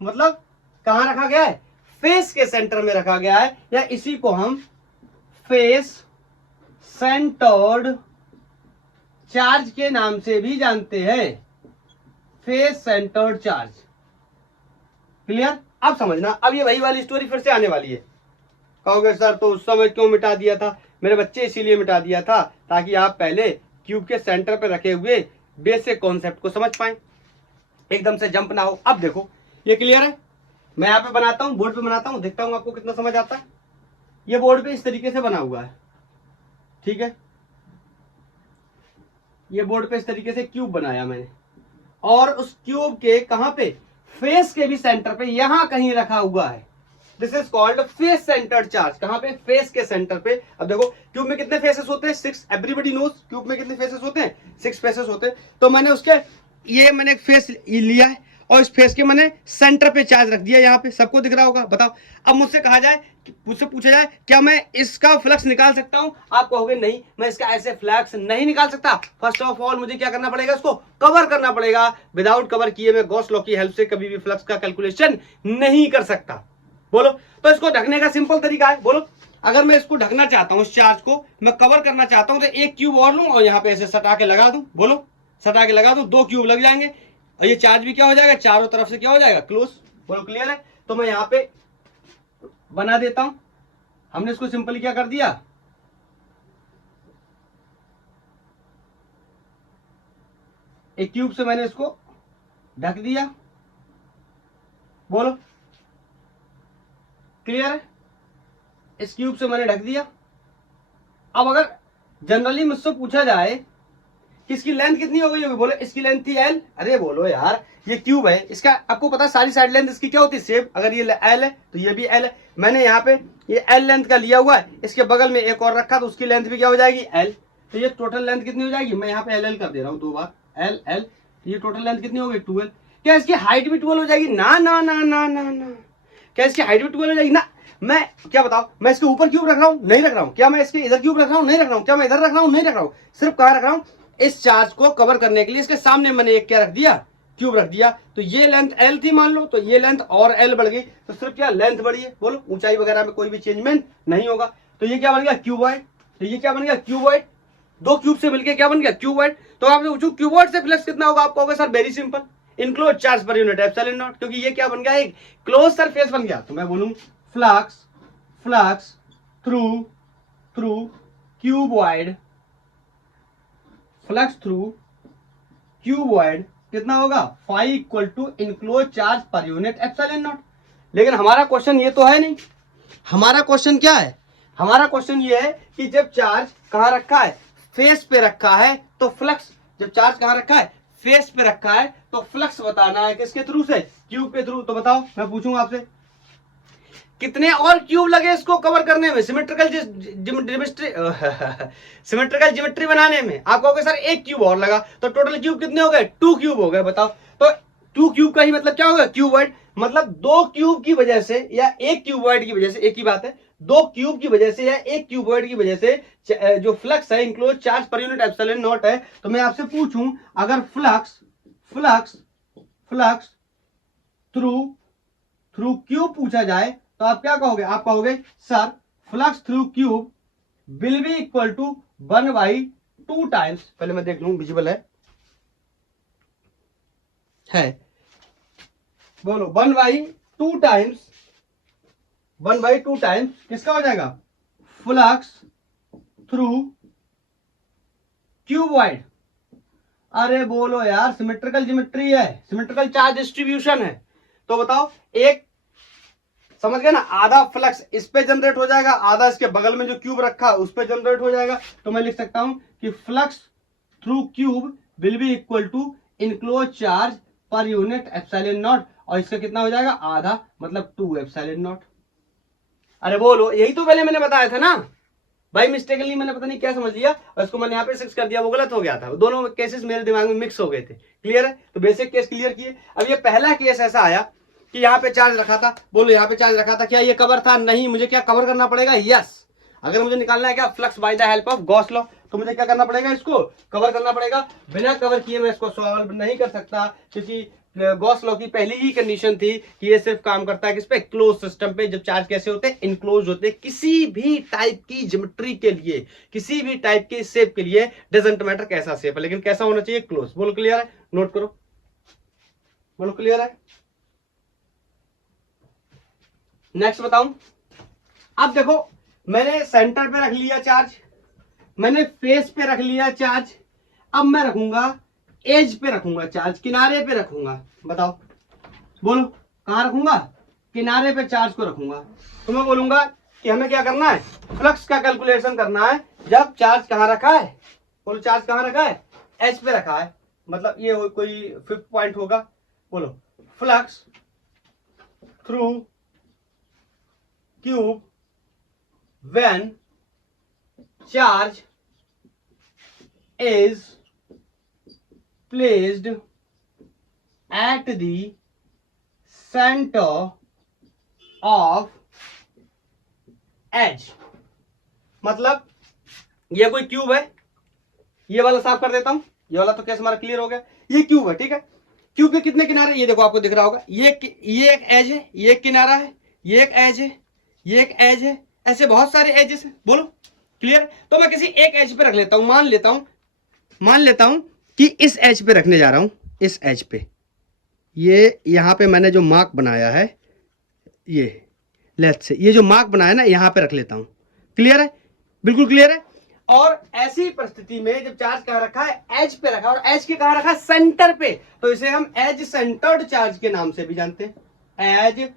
मतलब कहां रखा गया है? फेस के सेंटर में रखा गया है, या इसी को हम फेस सेंटर्ड चार्ज के नाम से भी जानते हैं, फेस सेंटर्ड चार्ज। क्लियर? अब समझना, अब ये वही वाली स्टोरी फिर से आने वाली है। कहोगे सर तो उस समय क्यों मिटा दिया था? मेरे बच्चे इसीलिए मिटा दिया था ताकि आप पहले क्यूब के सेंटर पे रखे हुए बेसिक कॉन्सेप्ट को समझ पाए, एकदम से जंप ना हो। अब देखो ये क्लियर है, मैं यहाँ पे बनाता हूँ, बोर्ड पे बनाता हूँ, देखता हूँ आपको कितना समझ आता है। ये बोर्ड पे इस तरीके से बना हुआ है, ठीक है, ये बोर्ड पे इस तरीके से क्यूब बनाया मैंने, और उस क्यूब के कहां पे, फेस के भी सेंटर पे यहां कहीं रखा हुआ है। This is called face centred charge. कहां पे? फेस के सेंटर पे। अब देखो क्यूब में कितने फेसेस होते हैं? 6। एवरीबॉडी नोज क्यूब में कितने फेसेस होते हैं? 6 फेसेस होते हैं। तो मैंने उसके मैंने एक फेस लिया है और इस फेस के मैंने सेंटर पे चार्ज रख दिया, यहाँ पे सबको दिख रहा होगा। बताओ अब मुझसे कहा जाए, मुझसे पूछा जाए क्या मैं इसका फ्लक्स निकाल सकता हूं? आप कहोगे नहीं, मैं इसका ऐसे फ्लक्स नहीं निकाल सकता। फर्स्ट ऑफ ऑल मुझे क्या करना पड़ेगा? इसको कवर करना पड़ेगा। विदाउट कवर किए मैं गॉस लॉ की हेल्प से कभी भी फ्लक्स का कैलकुलेशन नहीं कर सकता। बोलो, तो इसको ढकने का सिंपल तरीका है। बोलो, अगर मैं इसको ढकना चाहता हूं, इस चार्ज को मैं कवर करना चाहता हूं, तो एक क्यूब और लूं और यहाँ पे ऐसे सटा के लगा दूं। बोलो, सटा के लगा दूं, 2 क्यूब लग जाएंगे और ये चार्ज भी क्या हो जाएगा? चारों तरफ से क्या हो जाएगा? क्लोज। बोलो क्लियर है? तो मैं यहाँ पे बना देता हूं। हमने इसको सिंपली क्या कर दिया, एक क्यूब से मैंने इसको ढक दिया। बोलो क्लियर है? इस क्यूब से मैंने ढक दिया। अब अगर जनरली मुझसे पूछा जाए कि इसकी लेंथ कितनी हो गई होगी, बोलो इसकी लेंथ थी L। अरे बोलो यार, ये क्यूब है, इसका आपको पता है सारी साइड लेंथ इसकी क्या होती है? सेम। अगर ये L है तो ये भी L है। मैंने यहाँ पे ये L लेंथ का लिया हुआ है, इसके बगल में एक और रखा तो उसकी लेंथ भी क्या हो जाएगी? L। तो ये टोटल लेंथ कितनी हो जाएगी, मैं यहाँ पे एल एल कर दे रहा हूँ 2 बार, एल एल, ये टोटल लेंथ कितनी हो गई 12। क्या इसकी हाइट भी 12 हो जाएगी, ना ना ना ना ना ना, क्या इसकी हाइट भी 12 हो जाएगी ना। मैं क्या बताओ, मैं इसके ऊपर क्यूब रख रहा हूँ, नहीं रख रहा हूँ, क्या मैं इसके इधर क्यूब रख रहा हूँ, नहीं रख रहा हूँ, क्या मैं इधर रख रहा हूँ, नहीं रख रहा हूँ, सिर्फ कहाँ रख रहा हूँ, इस चार्ज को कवर करने के लिए इसके सामने मैंने एक क्या रख दिया, क्यूब रख दिया। तो ये लेंथ एल थी मान लो, तो ये लेंथ और एल बढ़ गई, तो सिर्फ क्या लेंथ बढ़ी है, बोलो ऊंचाई वगैरह में कोई भी चेंजमेंट नहीं होगा। तो ये क्या बन गया क्यूबॉइड, तो ये क्या बन गया क्यूबॉइड, 2 क्यूब से मिलके क्या बन गया क्यूबॉइड। तो आपसे पूछूं क्यूबॉइड से फ्लक्स कितना होगा, आप कहोगे sir very simple, enclose charge per unit epsilon not, क्योंकि ये क्या बन गया एक क्लोज सरफेस बन गया। तो मैं बोलूं flux flux through through cuboid, flux through cuboid कितना होगा, phi equal to enclose charge per unit epsilon not. लेकिन हमारा क्वेश्चन ये तो है नहीं, हमारा क्वेश्चन क्या है, हमारा क्वेश्चन ये है कि जब चार्ज कहां रखा है, फेस पे रखा है, तो फ्लक्स, जब चार्ज कहां रखा है, फेस पे रखा है, तो फ्लक्स बताना है किसके थ्रू से, क्यूब के थ्रू। तो बताओ, मैं पूछूंगा आपसे कितने और क्यूब लगे इसको कवर करने में, सिमेट्रिकल सिमेट्रिकल ज्योमेट्री बनाने में। आप कहोगे सर एक क्यूब और लगा, तो टोटल क्यूब कितने हो गए, 2 क्यूब हो गए। बताओ, तो 2 क्यूब का ही मतलब क्या होगा, क्यूबॉइड, मतलब 2 क्यूब की वजह से या एक क्यूबॉइड की वजह से, एक ही बात है, 2 क्यूब की वजह से या एक क्यूबॉइड की वजह से जो फ्लक्स है enclose charge per unit epsilon not है। तो मैं आपसे पूछूं, अगर flux flux flux through through cube पूछा जाए तो आप क्या कहोगे, आप कहोगे sir flux through cube will be equal to 1/2 times, पहले मैं देख लूं विजिबल है बोलो 1/2 टाइम्स, 1/2 टाइम्स किसका हो जाएगा, फ्लक्स थ्रू क्यूबॉइड। अरे बोलो यार, सिमेट्रिकल ज्योमेट्री है, सिमेट्रिकल चार्ज डिस्ट्रीब्यूशन है। तो बताओ, एक समझ गए ना, आधा फ्लक्स इस पे जनरेट हो जाएगा, आधा इसके बगल में जो क्यूब रखा है उस पे जनरेट हो जाएगा। तो मैं लिख सकता हूं कि flux through cube will be equal to enclose charge per unit epsilon not, और इसका कितना हो जाएगा, आधा, मतलब 2 एप्सिलॉन नॉट। अरे बोलो, यही तो पहले मैंने बताया था ना भाई, मिस्टेकली मैंने पता नहीं क्या समझ लिया और इसको मैंने यहाँ पे 6 कर दिया, वो गलत हो गया था, दोनों केसेस मेरे दिमाग में मिक्स हो गए थे। क्लियर है, तो बेसिक केस क्लियर किए। अब ये पहला केस ऐसा आया कि यहाँ पे चार्ज रखा था, बोलो यहाँ पे चार्ज रखा था, क्या ये कवर था, नहीं, मुझे क्या कवर करना पड़ेगा, यस। अगर मुझे निकालना है क्या, flux by the help of Gauss law, तो मुझे क्या करना पड़ेगा, इसको कवर करना पड़ेगा। बिना कवर किए मैं इसको सॉल्व नहीं कर सकता, क्योंकि गॉस लॉ की पहली ही कंडीशन थी कि ये सिर्फ काम करता है किस पे, क्लोज सिस्टम पे, जब चार्ज कैसे होते हैं, इनक्लोज होते हैं। किसी भी टाइप की ज्योमेट्री के लिए, किसी भी टाइप की शेप के लिए, डजंट मैटर कैसा शेप है, लेकिन कैसा होना चाहिए, क्लोज। बोलो क्लियर है, नोट करो, बोलो क्लियर है। नेक्स्ट बताऊं, अब देखो, मैंने सेंटर पे रख लिया चार्ज, मैंने फेस पे रख लिया चार्ज, अब मैं रखूंगा एज पे, रखूंगा चार्ज, किनारे पे रखूंगा। बताओ, बोलो कहां रखूंगा, किनारे पे चार्ज को रखूंगा। तो मैं बोलूंगा कि हमें क्या करना है, फ्लक्स का कैलकुलेशन करना है जब चार्ज कहां रखा है, बोलो चार्ज कहां रखा है, एच पे रखा है, मतलब ये कोई 5th पॉइंट होगा। बोलो flux through cube when charge is placed at the center of edge। मतलब ये कोई क्यूब है, ये वाला साफ कर देता हूं, ये वाला तो केस हमारा क्लियर हो गया। ये क्यूब है, ठीक है, क्यूब के कितने किनारे, ये देखो आपको दिख रहा होगा, ये एक एज है, ये एक किनारा है, ये एक एज है, ये एक एज है, ऐसे बहुत सारे एजेस हैं। बोलो क्लियर। तो मैं किसी एक एज पे रख लेता हूं, मान लेता हूं कि इस एज पे रखने जा रहा हूं, इस एज पे, ये यहां पे मैंने जो मार्क बनाया है, ये लेफ्ट से ये जो मार्क बनाया ना, यहां पे रख लेता हूं। क्लियर है, बिल्कुल क्लियर है। और ऐसी परिस्थिति में जब चार्ज कहां रखा है, एज पे रखा, और एज के कहां रखा है, सेंटर पे, तो इसे हम एज सेंटर्ड चार्ज के नाम से भी जानते हैं, एज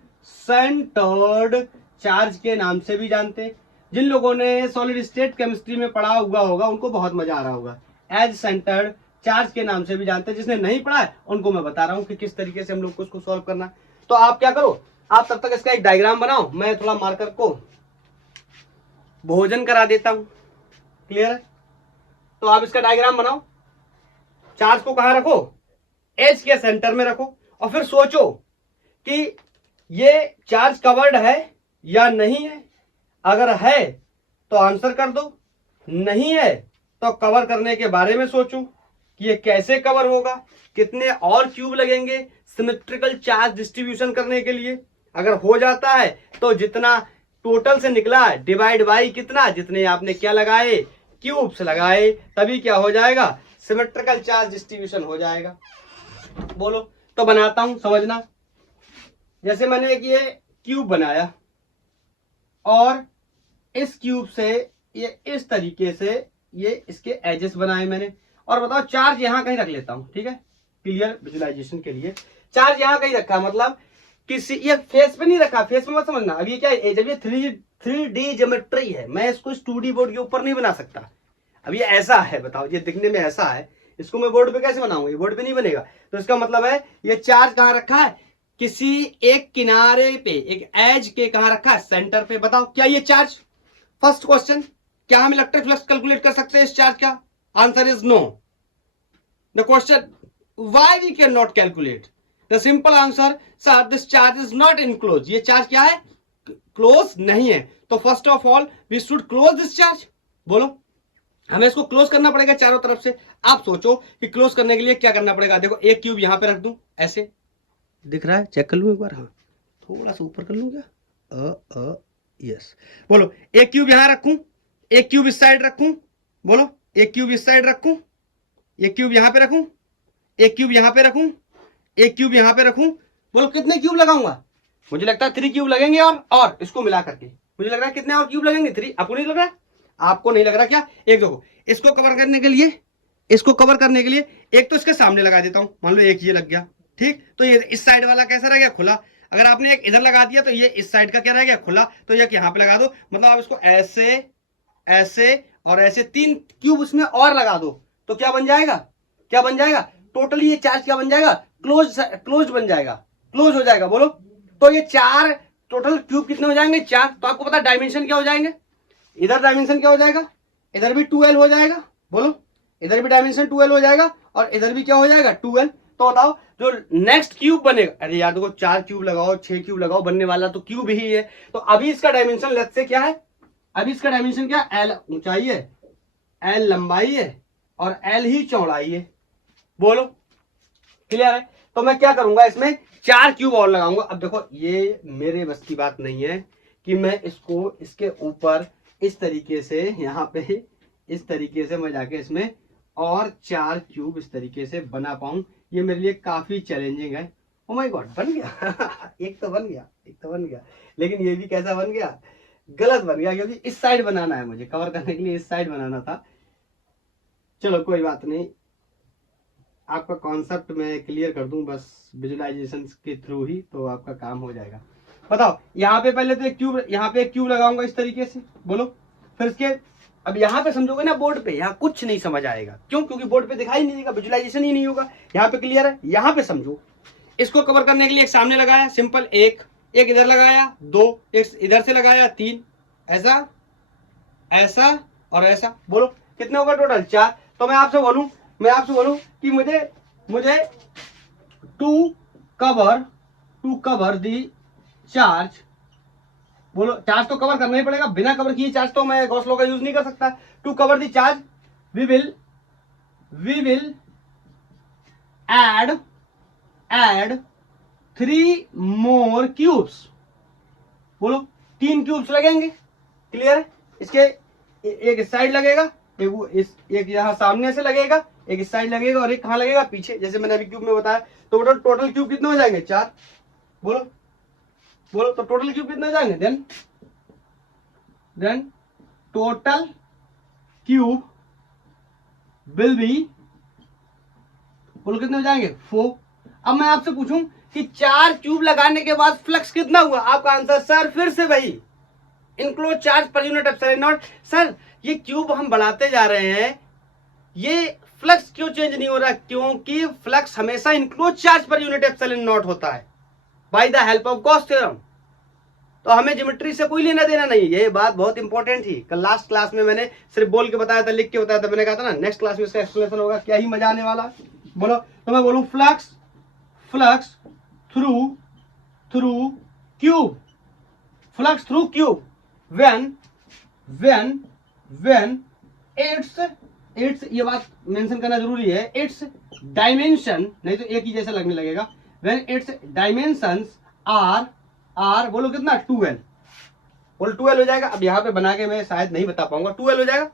सेंटर्ड चार्ज के नाम से भी जानते हैं। जिन लोगों ने सॉलिड स्टेट केमिस्ट्री में पढ़ा हुआ होगा उनको बहुत मजा आ रहा होगा, एज सेंटर्ड चार्ज के नाम से भी जानते हैं। जिसने नहीं पढ़ा है उनको मैं बता रहा हूं कि किस तरीके से हम लोग को इसको सॉल्व करना है। तो आप क्या करो, आप तब तक इसका एक डायग्राम बनाओ, मैं थोड़ा मार्कर को भोजन करा देता हूं। क्लियर है, तो आप इसका डायग्राम बनाओ, चार्ज को कहां रखो, एज के सेंटर में रखो, और फिर सोचो कि ये चार्ज कवर्ड है या नहीं है। अगर है तो आंसर कर दो, नहीं है तो कवर करने के बारे में सोचो कि ये कैसे कवर होगा, कितने और क्यूब लगेंगे सिमेट्रिकल चार्ज डिस्ट्रीब्यूशन करने के लिए। अगर हो जाता है तो जितना टोटल से निकला डिवाइड बाई कितना, जितने आपने क्या लगाए, क्यूब्स लगाए, तभी क्या हो जाएगा, सिमेट्रिकल चार्ज डिस्ट्रीब्यूशन हो जाएगा। बोलो, तो बनाता हूं, समझना। जैसे मैंने एक ये क्यूब बनाया और इस क्यूब से ये इस तरीके से ये इसके एजेस बनाए मैंने, और बताओ चार्ज यहां कहीं रख लेता हूं, ठीक है, क्लियर विजुअलाइजेशन के लिए। चार्ज यहां कहीं रखा, मतलब किसी, ये फेस पे नहीं रखा, फेस में मत समझना। अब ये क्या है, जब ये 3D ज्योमेट्री है, मैं इसको 2D बोर्ड के ऊपर नहीं बना सकता। अब ये ऐसा है, बताओ, ये दिखने में ऐसा है, इसको मैं बोर्ड पे कैसे बनाऊंगा, ये बोर्ड पे नहीं बनेगा। तो इसका मतलब है ये चार्ज कहां रखा है, किसी एक किनारे पे, एक एज के कहां रखा है, सेंटर पे। बताओ क्या ये चार्ज, फर्स्ट क्वेश्चन, क्या हम इलेक्ट्रिक फ्लक्स कैलकुलेट कर सकते हैं इस चार्ज का? Answer is no. The question why we can not calculate, the simple answer, sir this charge is not enclose. ये चार्ज क्या है, क्लोज नहीं है। तो first of all we should close this charge. बोलो, हमें इसको क्लोज करना पड़ेगा चारों तरफ से। आप सोचो कि क्लोज करने के लिए क्या करना पड़ेगा। देखो, एक क्यूब यहां पे रख दूं, ऐसे दिख रहा है, चेक कर लूं एक बार, हाँ थोड़ा सा ऊपर कर लूं क्या, यस। बोलो, एक क्यूब यहां रखूं, एक क्यूब इस साइड रखूं, बोलो, एक क्यूब इस साइड रखूं, एक क्यूब यहां पे रखूं, एक क्यूब यहां पे रखूं, एक क्यूब यहां पे रखूं। बोलो कितने क्यूब लगाऊंगा, मुझे लगता है 3 क्यूब लगेंगे, और इसको मिला करके मुझे लग रहा है कितने और क्यूब लगेंगे, 3। आपको नहीं लग रहा, आपको नहीं लग रहा क्या? एक देखो, इसको कवर करने के लिए, इसको कवर करने के लिए एक तो इसके सामने लगा देता हूं, मान लो एक ये लग गया, ठीक। तो ये इस साइड वाला कैसा रह गया, खुला। अगर आपने एक इधर लगा दिया तो ये इस साइड का क्या रह गया, खुला। तो ये यहां पे लगा दो, मतलब आप इसको ऐसे, ऐसे और ऐसे 3 क्यूब उसमें और लगा दो, तो क्या बन जाएगा, क्या बन जाएगा, टोटली ये चार्ज क्या बन जाएगा, क्लोज बन जाएगा, क्लोज हो जाएगा। बोलो, तो ये 4 टोटल क्यूब कितने हो जाएंगे, 4। तो आपको पता डायमेंशन क्या हो जाएंगे, इधर डायमेंशन क्या हो जाएगा, इधर भी 2L हो जाएगा। बोलो, इधर भी डायमेंशन 2L हो जाएगा, और इधर भी क्या हो जाएगा, 2L। तो बताओ जो नेक्स्ट क्यूब बनेगा, अरे यार देखो, 4 क्यूब लगाओ, 6 क्यूब लगाओ, बनने वाला तो क्यूब ही है। तो अभी इसका डायमेंशन लेट्स से क्या है, अभी इसका डायमेंशन क्या, L ऊंचाई है, L लंबाई है, और L ही चौड़ाई है। बोलो, क्लियर है? तो मैं क्या करूंगा, इसमें 4 क्यूब और लगाऊंगा। अब देखो, ये मेरे बस की बात नहीं है कि मैं इसको इसके ऊपर इस तरीके से, यहाँ पे इस तरीके से मैं जाके इसमें और 4 क्यूब इस तरीके से बना पाऊं। ये मेरे लिए काफी चैलेंजिंग है। ओ माय गॉड, बन गया एक तो बन गया, एक तो बन गया, लेकिन ये भी कैसा बन गया, गलत बन गया, क्योंकि इस साइड बनाना है मुझे, कवर करने के लिए इस साइड बनाना था। चलो कोई बात नहीं, आपका कॉन्सेप्ट मैं क्लियर कर दूं बस विजुअलाइजेशन के थ्रू ही, तो आपका काम हो जाएगा। बताओ, यहाँ पे पहले तो एक क्यूब, यहाँ पे एक क्यूब लगाऊंगा इस तरीके से। बोलो, फिर इसके, अब यहाँ पे समझोगे ना बोर्ड पे, यहाँ कुछ नहीं समझ आएगा। क्यों? क्योंकि बोर्ड पे दिखाई नहीं देगा, विजुअलाइजेशन ही नहीं होगा। यहाँ पे क्लियर है, यहाँ पे समझो। इसको कवर करने के लिए एक सामने लगाया, सिंपल, एक इधर लगाया, 2 एक इधर से लगाया, 3 ऐसा, ऐसा और ऐसा। बोलो कितने होगा टोटल, 4। तो मैं आपसे बोलूं कि मुझे टू कवर दी चार्ज। बोलो, चार्ज तो कवर करना ही पड़ेगा, बिना कवर किए चार्ज तो मैं गॉस लॉ का यूज नहीं कर सकता। To cover the charge we will add 3 more cubes. बोलो, 3 क्यूब्स लगेंगे, क्लियर है? इसके एक इस साइड लगेगा, एक यहाँ सामने से लगेगा, एक इस साइड लगेगा, और एक कहाँ लगेगा, पीछे, जैसे मैंने अभी क्यूब में बताया। तो टोटल क्यूब कितने हो जाएंगे, 4। बोलो, तो टोटल क्यूब कितने हो जाएंगे, then total cube will be, बोलो कितने हो जाएंगे, 4। अब मैं आपसे पूछूं कि 4 क्यूब लगाने के बाद फ्लक्स कितना हुआ, आपका आंसर, सर फिर से वही, enclose charge per unit epsilon not. Sir ये क्यूब हम बढ़ाते जा रहे हैं, ये फ्लक्स क्यों चेंज नहीं हो रहा? क्योंकि फ्लक्स हमेशा enclose charge per unit epsilon not होता है, by the help of Gauss theorem. तो हमें ज्योमेट्री से कोई लेना देना नहीं। ये बात बहुत इंपॉर्टेंट थी। कल लास्ट क्लास में मैंने सिर्फ बोल के बताया था, लिख के बताया था। मैंने कहा था ना नेक्स्ट क्लास में इसका एक्सप्लेनेशन होगा, क्या ही मजा आने वाला। बोलो तो मैं बोलूं flux through cube, flux through cube when it's ये बात मेंशन करना जरूरी है, इट्स डायमेंशन, नहीं तो एक ही जैसा लगने लगेगा। व्हेन इट्स डायमेंशंस आर बोलो कितना 12, बोलो 12 हो जाएगा। अब यहाँ पे बना के मैं शायद नहीं बता पाऊंगा, 12 हो जाएगा।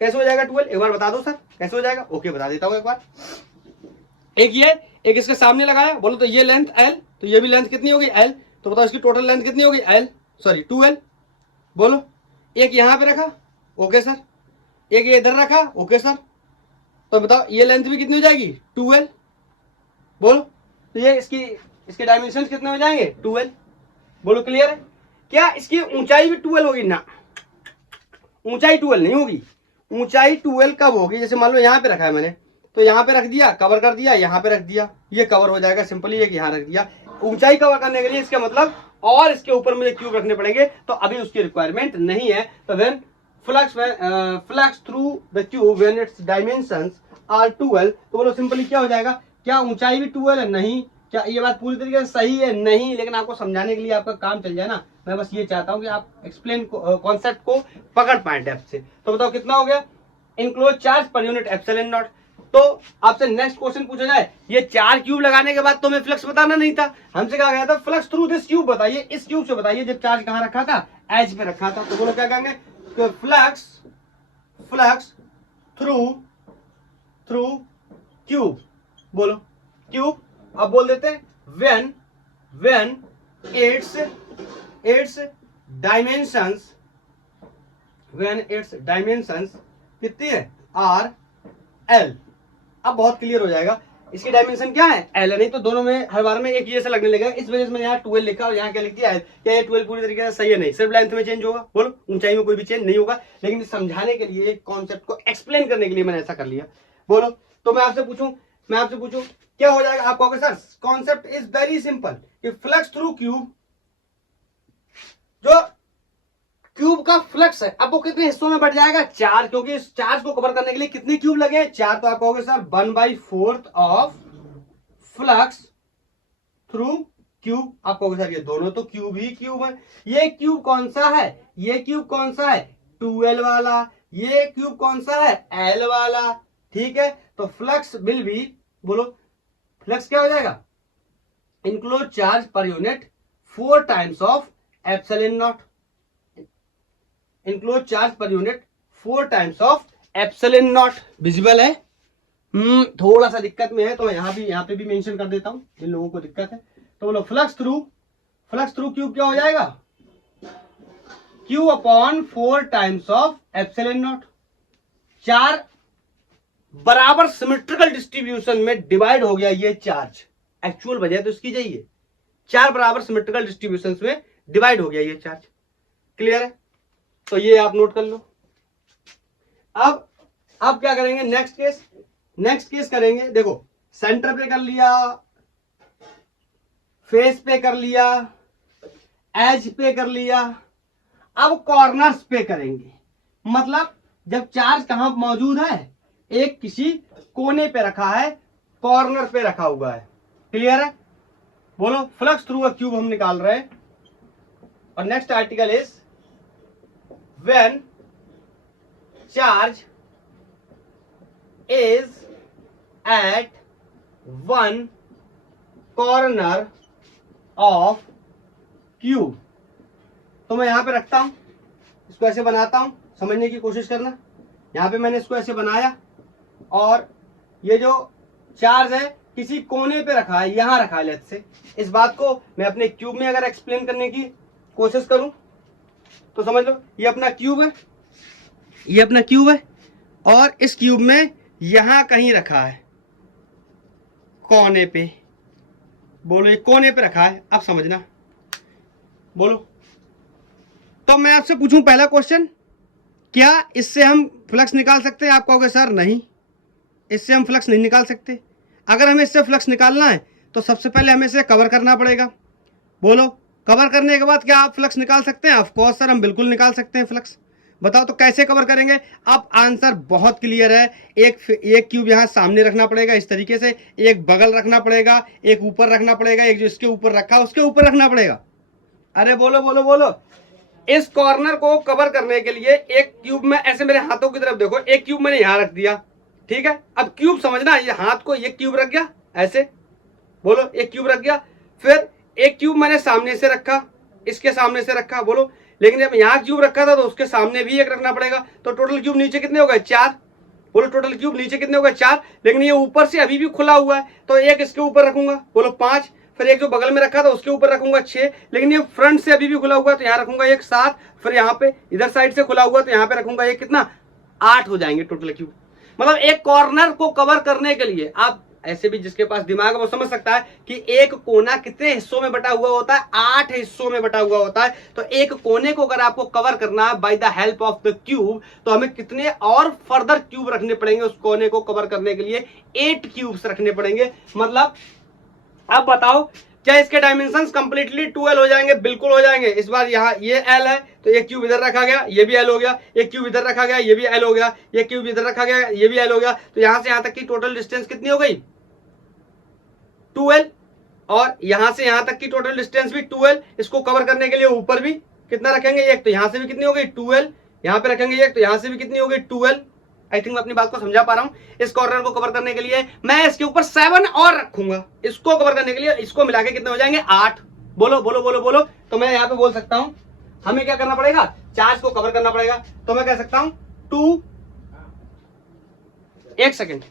कैसे हो जाएगा 12, एक बार बता दो सर कैसे हो जाएगा। ओके बता देता हूँ एक बार। एक ये, एक इसके सामने लगाया, बोलो तो ये लेंथ L, तो ये भी लेंथ कितनी होगी L, तो बताओ इसकी टोटल लेंथ कितनी होगी सॉरी 2L। बोलो एक यहाँ पे रखा, ओके सर, एक ये इधर रखा, ओके सर, तो बताओ ये लेंथ भी कितनी हो जाएगी 2L। बोलो तो ये इसके डायमेंशन कितने हो जाएंगे 2L। बोलो क्लियर है। क्या इसकी ऊंचाई भी 2L होगी ना, ऊंचाई 2L नहीं होगी। ऊंचाई 2L कब होगी, जैसे मान लो यहाँ पे रखा है मैंने, तो यहाँ पे रख दिया, कवर कर दिया, यहाँ पे रख दिया, ये कवर हो जाएगा सिंपली, एक यहाँ रख दिया। ऊंचाई कवर करने के लिए इसका मतलब और इसके ऊपर मुझे क्यूब रखने पड़ेंगे, तो अभी उसकी रिक्वायरमेंट नहीं है। तो when flux through the cube when its dimensions are 2L, तो बोलो सिंपली क्या हो जाएगा, क्या ऊंचाई भी 2L है, नहीं। क्या ये बात पूरी तरीके से सही है, नहीं, लेकिन आपको समझाने के लिए आपका काम चल जाए ना, मैं बस ये चाहता हूँ कि आप एक्सप्लेन कॉन्सेप्ट को पकड़ पाए डेप्थ से। तो बताओ कितना हो गया, enclose charge per unit epsilon not. तो आपसे नेक्स्ट क्वेश्चन पूछा जाए, ये 4 क्यूब लगाने के बाद तो हमें फ्लक्स बताना नहीं था, हमसे कहा गया था फ्लक्स थ्रू दिस क्यूब बताइए, इस क्यूब से बताइए जब चार्ज कहाँ रखा था, एज पे रखा था। तो बोलो क्या कहेंगे, तो फ्लक्स थ्रू क्यूब, बोलो क्यूब। अब बोल देते हैं व्हेन इट्स डायमेंशंस कितनी है आर एल। अब बहुत क्लियर हो जाएगा, इसकी डायमेंशन क्या है एल है, नहीं तो दोनों में हर बार में एक जैसा लगने लगेगा। इस वजह से मैंने यहाँ 12 लिखा और यहाँ क्या लिख दिया एल। क्या ये 12 पूरी तरीके से सही है, नहीं, सिर्फ लेंथ में चेंज होगा। बोलो ऊंचाई में कोई भी चेंज नहीं होगा, लेकिन समझाने के लिए कॉन्सेप्ट को एक्सप्लेन करने के लिए मैंने ऐसा कर लिया। बोलो तो मैं आपसे पूछूं क्या हो जाएगा। आप कहोगे sir concept is very simple, कि फ्लक्स थ्रू क्यूब, जो क्यूब का फ्लक्स है अब वो कितने हिस्सों में बढ़ जाएगा 4, क्योंकि इस चार्ज को कवर करने के लिए कितने क्यूब लगे 4। तो आप कहोगे sir 1/4 of flux through cube. आप कहोगे सर ये दोनों तो क्यूब ही क्यूब है। ये क्यूब कौन सा है, ये क्यूब कौन सा है 2L वाला, ये क्यूब कौन सा है L वाला, ठीक है। तो फ्लक्स विल बी, बोलो फ्लक्स क्या हो जाएगा, enclose charge per unit 4 times of epsilon not, enclose charge per unit 4 times of epsilon not. Visible है, थोड़ा सा दिक्कत में है तो यहाँ पे भी मेंशन कर देता हूं जिन लोगों को दिक्कत है। तो बोलो फ्लक्स थ्रू क्यूब क्या हो जाएगा, Q upon 4 times of epsilon not. 4 बराबर सिमेट्रिकल डिस्ट्रीब्यूशन में डिवाइड हो गया ये चार्ज, एक्चुअल वजह तो इसकी यही है, 4 बराबर सिमेट्रिकल डिस्ट्रीब्यूशन में डिवाइड हो गया ये चार्ज। क्लियर है, तो ये आप नोट कर लो। अब क्या करेंगे, नेक्स्ट केस करेंगे। देखो सेंटर पे कर लिया, फेस पे कर लिया, एज पे कर लिया, अब कॉर्नर्स पे करेंगे। मतलब जब चार्ज कहां मौजूद है, एक किसी कोने पे रखा है, कॉर्नर पे रखा हुआ है। क्लियर है, बोलो फ्लक्स थ्रू अ क्यूब हम निकाल रहे हैं। और next article is when charge is at one corner of cube। तो मैं यहां पे रखता हूं, इसको ऐसे बनाता हूं, समझने की कोशिश करना। यहां पे मैंने इसको ऐसे बनाया और ये जो चार्ज है किसी कोने पे रखा है, यहां रखा है लेट्स से। इस बात को मैं अपने क्यूब में अगर एक्सप्लेन करने की कोशिश करूं तो समझ लो ये अपना क्यूब है, ये अपना क्यूब है और इस क्यूब में यहां कहीं रखा है कोने पे। बोलो ये कोने पे रखा है, अब समझना। बोलो तो मैं आपसे पूछूं पहला क्वेश्चन, क्या इससे हम फ्लक्स निकाल सकते हैं? आप कहोगे सर नहीं, इससे हम फ्लक्स नहीं निकाल सकते। अगर हमें इससे फ्लक्स निकालना है तो सबसे पहले हमें इसे कवर करना पड़ेगा। बोलो कवर करने के बाद क्या आप फ्लक्स निकाल सकते हैं? ऑफ कोर्स सर, हम बिल्कुल निकाल सकते हैं फ्लक्स। बताओ तो कैसे कवर करेंगे? अब आंसर बहुत क्लियर है। एक क्यूब यहाँ सामने रखना पड़ेगा इस तरीके से, एक बगल रखना पड़ेगा, एक ऊपर रखना पड़ेगा, एक जो इसके ऊपर रखा उसके ऊपर रखना पड़ेगा। अरे बोलो बोलो बोलो। इस कॉर्नर को कवर करने के लिए एक क्यूब में ऐसे मेरे हाथों की तरफ देखो, एक क्यूब मैंने यहां रख दिया, ठीक है। अब क्यूब समझना, ये हाथ को एक क्यूब रख गया ऐसे, बोलो एक क्यूब रख गया, फिर एक क्यूब मैंने सामने से रखा, इसके सामने से रखा, बोलो। लेकिन जब यहां क्यूब रखा था तो उसके सामने भी एक रखना पड़ेगा, तो टोटल क्यूब नीचे कितने हो गए? 4। बोलो टोटल क्यूब नीचे कितने हो गए? 4। लेकिन ये ऊपर से अभी भी खुला हुआ है, तो एक इसके ऊपर रखूंगा, बोलो 5। फिर एक जो बगल में रखा था उसके ऊपर रखूंगा 6। लेकिन ये फ्रंट से अभी भी खुला हुआ है तो यहाँ रखूंगा एक 7। फिर यहाँ पे इधर साइड से खुला हुआ तो यहाँ पे रखूंगा एक, कितना? 8 हो जाएंगे टोटल क्यूब। मतलब एक कॉर्नर को कवर करने के लिए आप ऐसे भी, जिसके पास दिमाग है वो समझ सकता है कि एक कोना कितने हिस्सों में बटा हुआ होता है? 8 हिस्सों में बटा हुआ होता है। तो एक कोने को अगर आपको कवर करना है by the help of the cube, तो हमें कितने और फर्दर क्यूब रखने पड़ेंगे उस कोने को कवर करने के लिए? 8 क्यूब्स रखने पड़ेंगे। मतलब अब बताओ क्या इसके डायमेंशंस कंप्लीटली 2L हो जाएंगे? बिल्कुल हो जाएंगे। इस बार यहाँ ये L है तो एक क्यूब इधर रखा गया, ये भी L हो गया, एक क्यूब इधर रखा गया, ये भी L हो गया, एक क्यूब इधर रखा गया, ये भी L हो गया। तो यहां से यहां तक की टोटल डिस्टेंस कितनी हो गई? 2L। और यहां से यहां तक की टोटल डिस्टेंस भी 2L। इसको कवर करने के लिए ऊपर भी कितना रखेंगे? एक। तो यहां से भी कितनी हो गई? 2L। यहां पे रखेंगे एक, तो यहां से भी कितनी हो गई? 2L। आई थिंक मैं अपनी बात को समझा पा रहा हूं। इस कॉर्नर को कवर करने के लिए मैं इसके ऊपर 7 और रखूंगा। इसको कवर करने के लिए इसको मिला के कितने हो जाएंगे? 8। बोलो बोलो बोलो बोलो। तो मैं यहां पे बोल सकता हूं हमें क्या करना पड़ेगा? चार्ज को कवर करना पड़ेगा। तो मैं कह सकता हूं 2, एक सेकेंड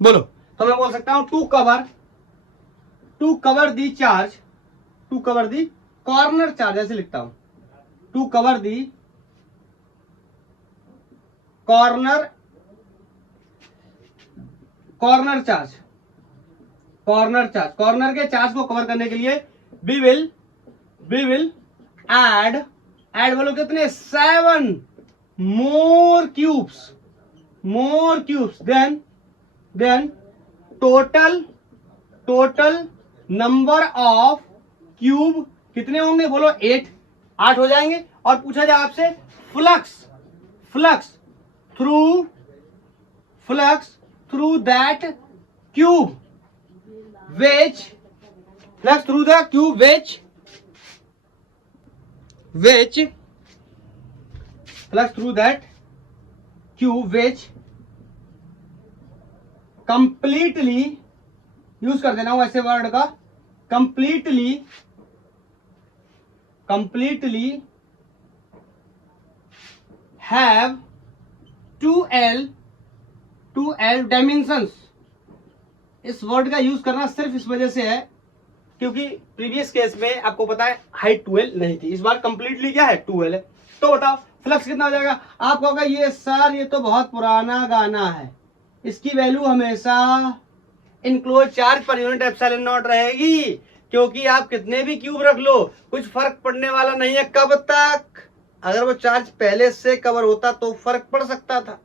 बोलो। तो मैं बोल सकता हूं to cover the charge, to cover the corner charge, ऐसे लिखता हूं, to cover the corner charge, corner के चार्ज को कवर करने के लिए वी विल एड बोलो कितने? 7 more cubes then total number of cube कितने होंगे? बोलो 8 हो जाएंगे। और पूछा जाए आपसे flux through that cube which flux through the cube which completely, use कर देना हूं ऐसे वर्ड का, completely have 2L dimensions। इस वर्ड का यूज करना सिर्फ इस वजह से है क्योंकि प्रीवियस केस में आपको पता है हाइट 2L नहीं थी, इस बार कंप्लीटली क्या है? 2L है। तो बताओ फ्लक्स कितना हो जाएगा? आप कहोगे ये सर ये तो बहुत पुराना गाना है, इसकी वैल्यू हमेशा enclose charge per unit epsilon not रहेगी, क्योंकि आप कितने भी क्यूब रख लो कुछ फर्क पड़ने वाला नहीं है। कब तक? अगर वो चार्ज पहले से कवर होता तो फर्क पड़ सकता था,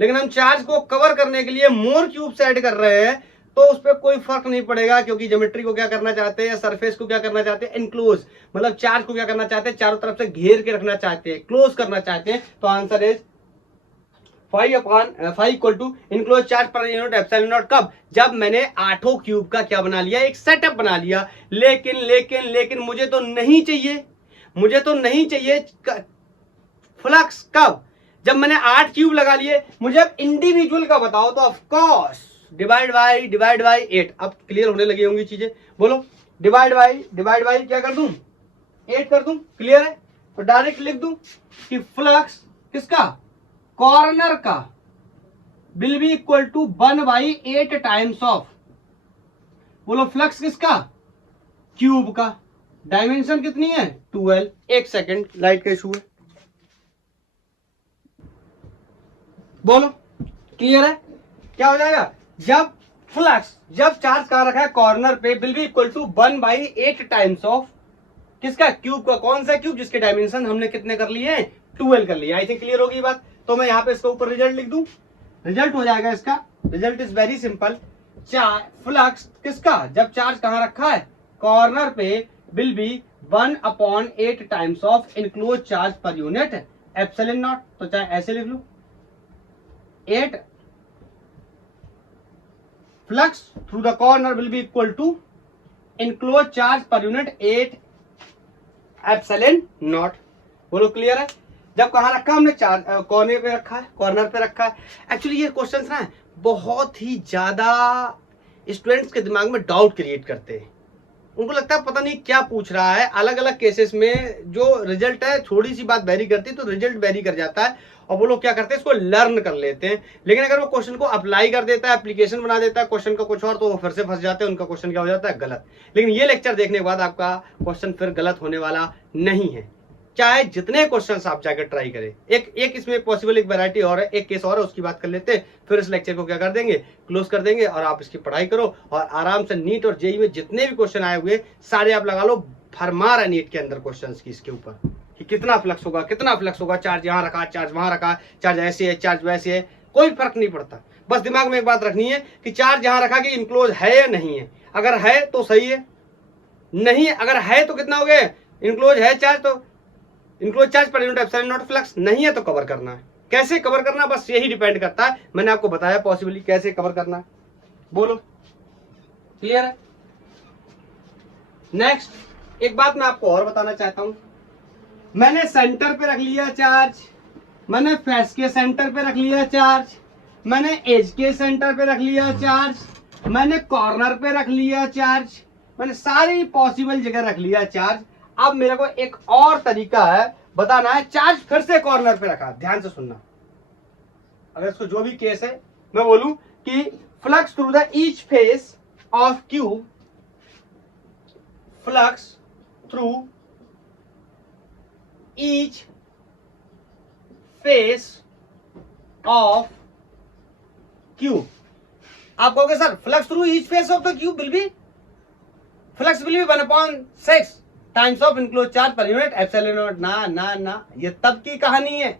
लेकिन हम चार्ज को कवर करने के लिए मोर क्यूब्स ऐड कर रहे हैं तो उस पर कोई फर्क नहीं पड़ेगा, क्योंकि ज्योमेट्री को क्या करना चाहते हैं? सरफेस को क्या करना चाहते हैं? इनक्लोज, मतलब चार्ज को क्या करना चाहते हैं? चारों तरफ से घेर के रखना चाहते हैं, क्लोज करना चाहते हैं। तो answer is 5 equal to enclose charge per unit epsilon not. कब? जब मैंने 8 क्यूब का क्या बना लिया? एक सेटअप बना लिया। लेकिन मुझे तो नहीं चाहिए फ्लक्स। कब? जब मैंने 8 क्यूब लगा लिए। मुझे अब इंडिविजुअल का बताओ तो ऑफ कोर्स डिवाइड बाय 8। अब क्लियर होने लगी होंगी चीजें। बोलो डिवाइड बाय क्या कर दूं? 8 कर दूं। क्लियर है? तो डायरेक्ट लिख दूं कि फ्लक्स किसका? कॉर्नर का will be equal to 1/8 times of, बोलो फ्लक्स किसका? क्यूब का। डायमेंशन कितनी है? 2L। एक सेकेंड, लाइट का इशू है, बोलो क्लियर है? क्या हो जाएगा? जब चार्ज कहां रखा है? कॉर्नर पे, will be equal to 1/8 times of किसका? क्यूब का। कौन सा क्यूब? जिसके डायमेंशन हमने कितने कर लिए हैं? 2L कर लिए। आई थिंक क्लियर होगी बात। तो मैं यहां पे इसके ऊपर रिजल्ट लिख दूं, रिजल्ट हो जाएगा इसका। Result is very simple, flux किसका, जब चार्ज कहां रखा है, कॉर्नर पे, will be 1/8 times of enclose charge per unit epsilon not. तो चाहे ऐसे लिख लो, 8 flux through the corner will be equal to enclose charge per unit 8 epsilon not. बोलो क्लियर है। जब कहां रखा हमने, चार्ज कॉर्नर पे रखा है, कॉर्नर पे रखा है। एक्चुअली ये क्वेश्चंस ना बहुत ही ज्यादा स्टूडेंट्स के दिमाग में डाउट क्रिएट करते हैं। उनको लगता है पता नहीं क्या पूछ रहा है। अलग अलग केसेस में जो रिजल्ट है थोड़ी सी बात वेरी करती है तो रिजल्ट वेरी कर जाता है और वो लोग क्या करते हैं, इसको लर्न कर लेते हैं। लेकिन अगर वो क्वेश्चन को अप्लाई कर देता है, एप्लीकेशन बना देता है क्वेश्चन का कुछ और, तो वो फिर से फंस जाते हैं, उनका क्वेश्चन क्या हो जाता है, गलत। लेकिन ये लेक्चर देखने के बाद आपका क्वेश्चन फिर गलत होने वाला नहीं है, चाहे जितने क्वेश्चंस आप जाकर ट्राई करें। एक इसमें पॉसिबल एक वैरायटी और है, एक केस और है, उसकी बात कर लेते हैं, फिर इस लेक्चर को क्या कर देंगे, क्लोज कर देंगे और आप इसकी पढ़ाई करो और आराम से नीट और जेईई में जितने भी क्वेश्चन आए हुए सारे आप लगा लो। फरमार है नीट के अंदर क्वेश्चंस की इसके ऊपर कि कितना फ्लक्स होगा, कितना फ्लक्स होगा, चार्ज यहाँ रखा, चार्ज वहां रखा, चार्ज ऐसे है, चार्ज वैसे है, कोई फर्क नहीं पड़ता। बस दिमाग में एक बात रखनी है कि चार्ज यहाँ रखा कि इनक्लोज है या नहीं है। अगर है तो सही है, नहीं अगर है तो कितना हो गया, इनक्लोज है चार्ज तो enclose charge per unit epsilon not flux, नहीं है तो कवर करना है। कैसे कवर करना, बस यही डिपेंड करता है। मैंने आपको बताया पॉसिबली कैसे कवर करना है। बोलो क्लियर है। नेक्स्ट एक बात मैं आपको और बताना चाहता हूं। मैंने सेंटर पे रख लिया चार्ज, मैंने फेस के सेंटर पे रख लिया चार्ज, मैंने एज के सेंटर पे रख लिया चार्ज, मैंने कॉर्नर पे रख लिया चार्ज, मैंने सारी पॉसिबल जगह रख लिया चार्ज। अब मेरे को एक और तरीका है बताना है, चार्ज फिर से कॉर्नर पे रखा। ध्यान से सुनना, अगर इसको जो भी केस है मैं बोलूं कि flux through the each face of cube, flux through each face of cube. आप कहोगे sir flux through each face of the cube will B, flux will be 1/6 times of enclose charge per unit epsilon not. ना ना ना, ये तब की कहानी है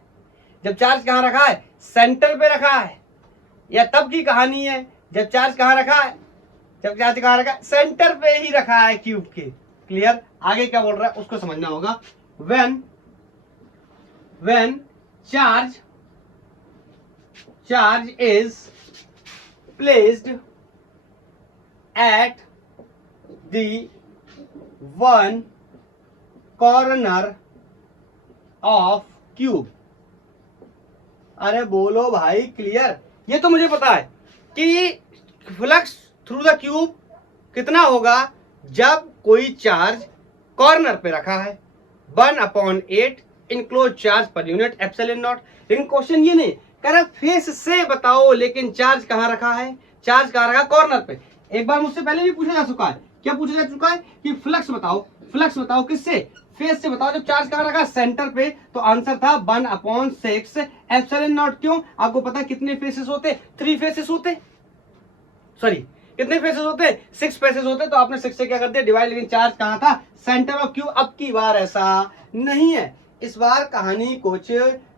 जब चार्ज कहां रखा है, सेंटर पे रखा है। या तब की कहानी है जब चार्ज कहां रखा है, जब चार्ज कहां रखा है, सेंटर पे ही रखा है क्यूब के। क्लियर। आगे क्या बोल रहा है उसको समझना होगा। when charge is placed at the one corner of cube। अरे बोलो भाई क्लियर। ये तो मुझे पता है कि फ्लक्स थ्रू द क्यूब कितना होगा जब कोई चार्ज कॉर्नर पे रखा है, 1/8 enclose charge per unit epsilon not. लेकिन क्वेश्चन ये नहीं कह रहा फेस से बताओ, लेकिन चार्ज कहां रखा है, चार्ज कहां रखा, कॉर्नर पे। एक बार मुझसे पहले भी पूछा जा चुका है, क्या पूछा जा चुका है कि फ्लक्स बताओ, फ्लक्स बताओ किससे, फेस से बताओ। जब चार्ज कहां रखा, सेंटर पे, तो आंसर था 1/6 एप्सिलॉन नॉट। क्यों, आपको पता है कितने फेसेस होते, 3 फेसेस होते, सॉरी कितने फेसेस होते, 6 फेसेस होते। तो आपने 6 से क्या कर दिया, डिवाइड। लेकिन चार्ज कहां था, सेंटर ऑफ क्यूब। अब की बार ऐसा नहीं है, इस बार कहानी कुछ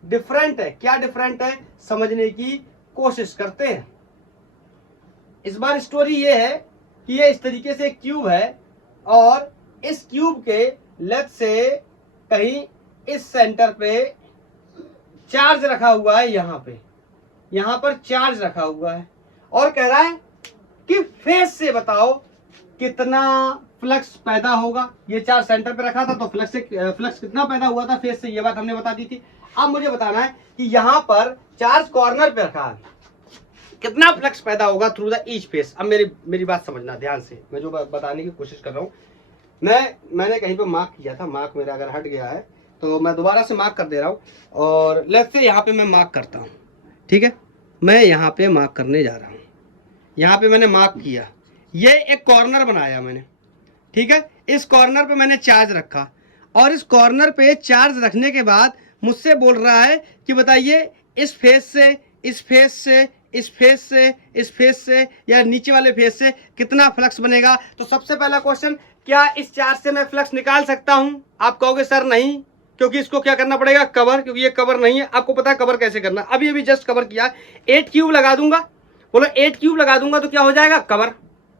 डिफरेंट है। क्या डिफरेंट है, समझने की कोशिश करते हैं। इस बार स्टोरी ये है कि ये इस तरीके से क्यूब है और इस क्यूब के लेफ्ट से कहीं इस सेंटर पे चार्ज रखा हुआ है, यहां पर चार्ज रखा हुआ है और कह रहा है कि फेस से बताओ कितना फ्लक्स पैदा होगा। ये चार्ज सेंटर पे रखा था तो फ्लक्स कितना पैदा हुआ था फेस से, ये बात हमने बता दी थी। अब मुझे बताना है कि यहां पर चार्ज कॉर्नर पे रखा है, कितना फ्लक्स पैदा होगा थ्रू द ईच फेस। अब मेरी बात समझना ध्यान से, मैं जो बताने की कोशिश कर रहा हूं, मैंने कहीं पे मार्क किया था, मार्क मेरा अगर हट गया है तो मैं दोबारा से मार्क कर दे रहा हूं। और लेफ्ट से यहाँ पे मैं मार्क करता हूँ, ठीक है। मैं यहाँ पे मार्क करने जा रहा हूँ, यहाँ पे मैंने मार्क किया, ये एक कॉर्नर बनाया मैंने, ठीक है। इस कॉर्नर पे मैंने चार्ज रखा और इस कॉर्नर पे चार्ज रखने के बाद मुझसे बोल रहा है कि बताइए इस फेस से, इस फेस से, इस फेस से, इस फेस से या नीचे वाले फेस से कितना फ्लक्स बनेगा। तो सबसे पहला क्वेश्चन, क्या इस चार्ज से मैं फ्लक्स निकाल सकता हूं? आप कहोगे सर नहीं, क्योंकि इसको क्या करना पड़ेगा, कवर, क्योंकि ये कवर नहीं है। आपको पता है कवर कैसे करना। अभी जस्ट कवर किया, 8 क्यूब लगा दूंगा, बोलो 8 क्यूब लगा दूंगा तो क्या हो जाएगा, कवर।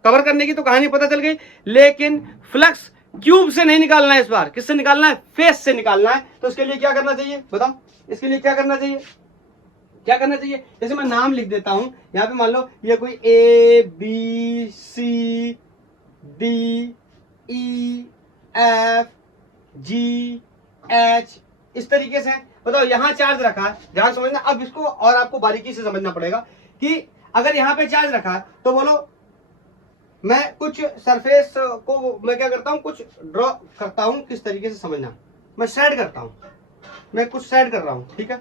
कवर करने की तो कहानी पता चल गई, लेकिन फ्लक्स क्यूब से नहीं निकालना है, इस बार किससे निकालना है, फेस से निकालना है। तो इसके लिए क्या करना चाहिए बताओ, इसके लिए क्या करना चाहिए, क्या करना चाहिए। जैसे मैं नाम लिख देता हूं यहां पे, मान लो ये कोई ABCDEF GH इस तरीके से। बताओ यहां चार्ज रखा है, ध्यान समझना। अब इसको और आपको बारीकी से समझना पड़ेगा कि अगर यहां पे चार्ज रखा है तो बोलो मैं कुछ सरफेस को मैं क्या करता हूं, कुछ ड्रॉ करता हूं, किस तरीके से समझना, मैं शेड करता हूं, मैं कुछ शेड कर रहा हूं, ठीक है।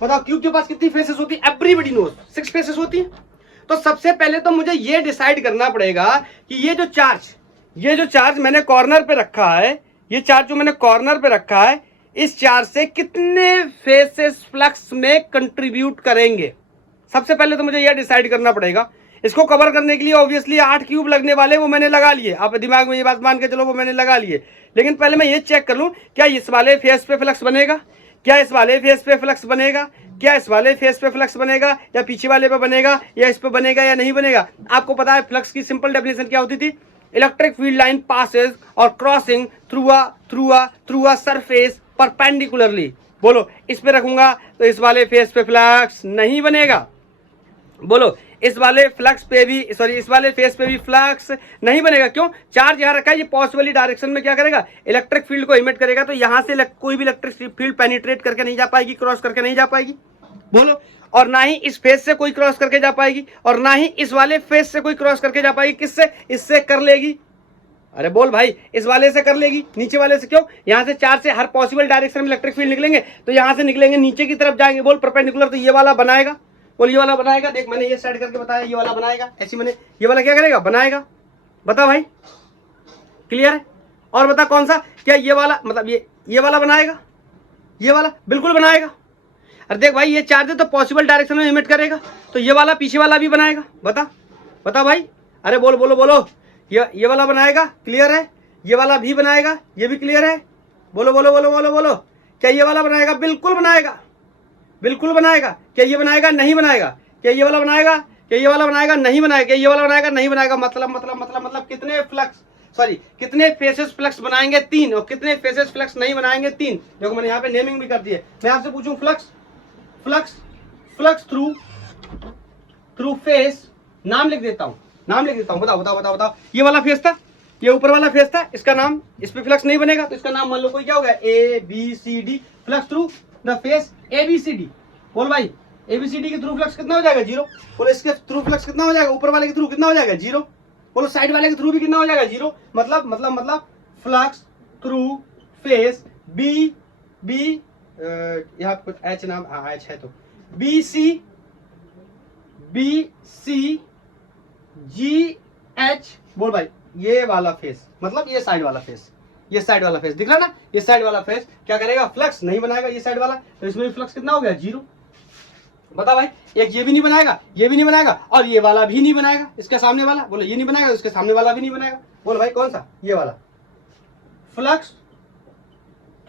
बताओ क्यूब के पास कितनी फेसेस होती है, एवरीबॉडी नोज 6 फेसेस होती है। तो सबसे पहले तो मुझे ये डिसाइड करना पड़ेगा कि ये जो चार्ज मैंने कॉर्नर पे रखा है, ये चार्ज जो मैंने कॉर्नर पे रखा है, इस चार्ज से कितने फेसेस फ्लक्स में कंट्रीब्यूट करेंगे। सबसे पहले तो मुझे यह डिसाइड करना पड़ेगा। इसको कवर करने के लिए ऑब्वियसली 8 क्यूब लगने वाले, वो मैंने लगा लिए, आप दिमाग में ये बात मान के चलो, वो मैंने लगा लिए। लेकिन पहले मैं ये चेक कर लूं क्या इस वाले फेस पे फ्लक्स बनेगा, क्या इस वाले फेस पे फ्लक्स बनेगा, क्या इस वाले फेस पे फ्लक्स बनेगा, या पीछे वाले पे बनेगा, या इस पे बनेगा या नहीं बनेगा। आपको पता है फ्लक्स की सिंपल डेफिनेशन क्या होती थी, इलेक्ट्रिक फील्ड लाइन पासेस और crossing through a surface perpendicularly. बोलो इस पे रखूंगा तो इस वाले फेस पे फ्लक्स नहीं बनेगा, बोलो इस वाले फ्लक्स पे भी, सॉरी इस वाले फेस पे भी फ्लक्स नहीं बनेगा। क्यों, चार्ज यहां रखा है, ये पॉसिबली डायरेक्शन में क्या करेगा, इलेक्ट्रिक फील्ड को इमिट करेगा। तो यहां से कोई भी इलेक्ट्रिक फील्ड पेनिट्रेट करके नहीं जा पाएगी, क्रॉस करके नहीं जा पाएगी, बोलो। और ना ही इस फेस से कोई क्रॉस करके जा पाएगी, और ना ही इस वाले फेस से कोई क्रॉस करके जा पाएगी। किससे, इससे कर लेगी, अरे बोल भाई, इस वाले से कर लेगी, नीचे वाले से। क्यों, यहां से चार्ज से हर पॉसिबल डायरेक्शन में इलेक्ट्रिक फील्ड निकलेंगे, तो यहां से निकलेंगे नीचे की तरफ जाएंगे, बोल परपेंडिकुलर। तो ये वाला बनाएगा, बोल ये वाला बनाएगा। देख मैंने ये सेट करके बताया, ये वाला बनाएगा, ऐसी मैंने ये वाला क्या करेगा, बनाएगा। बता भाई, क्लियर है। और बता कौन सा, क्या ये वाला, मतलब ये वाला बनाएगा, ये वाला बिल्कुल बनाएगा। अरे देख भाई, ये चार्ज है तो पॉसिबल डायरेक्शन में इमिट करेगा, तो ये वाला पीछे वाला भी बनाएगा। बता बता भाई, अरे बोल बोलो बोलो, ये वाला बनाएगा, क्लियर है। ये वाला भी बनाएगा, ये भी क्लियर है। बोलो बोलो बोलो बोलो बोलो, क्या ये वाला बनाएगा, बिल्कुल बनाएगा, बिल्कुल बनाएगा। क्या ये बनाएगा, नहीं बनाएगा। क्या ये वाला बनाएगा, क्या ये वाला बनाएगा, नहीं बनाएगा। क्या ये वाला बनाएगा, नहीं बनाएगा। मतलब कितने फ्लक्स, सॉरी कितने फेसेस फ्लक्स बनाएंगे, 3। और कितने फेसेस फ्लक्स नहीं बनाएंगे, 3। देखो मैंने यहाँ पे नेमिंग भी कर दी है। मैं आपसे पूछूं फ्लक्स थ्रू फेस, नाम लिख देता हूँ, बताओ। ये वाला फेस था, ये ऊपर वाला फेस था, इसका नाम, इस पे फ्लक्स नहीं बनेगा, तो इसका नाम मान लो कोई क्या होगा, ABCD, flux through the face ABCD। बोल भाई, ABCD के थ्रू फ्लक्स कितना हो जाएगा, 0। बोलो इसके थ्रू फ्लक्स कितना हो जाएगा, ऊपर वाले के थ्रू कितना हो जाएगा, 0। बोलो साइड वाले के थ्रू भी कितना हो जाएगा, 0। मतलब फ्लक्स थ्रू फेस B यहाँ कुछ H नाम, हाँ H है, तो BC GH। बोल भाई, ये वाला फेस, मतलब ये साइड वाला फेस, ये साइड वाला फेस दिख रहा ना, ये साइड वाला फेस क्या करेगा, फ्लक्स नहीं बनाएगा, ये साइड वाला। तो इसमें भी फ्लक्स कितना हो गया, 0। बता भाई, एक ये भी नहीं बनाएगा, ये भी नहीं बनाएगा, और ये वाला भी नहीं बनाएगा, इसके सामने वाला। बोलो ये नहीं बनाएगा, इसके सामने वाला भी नहीं बनाएगा। बोलो भाई कौन सा, ये वाला। फ्लक्स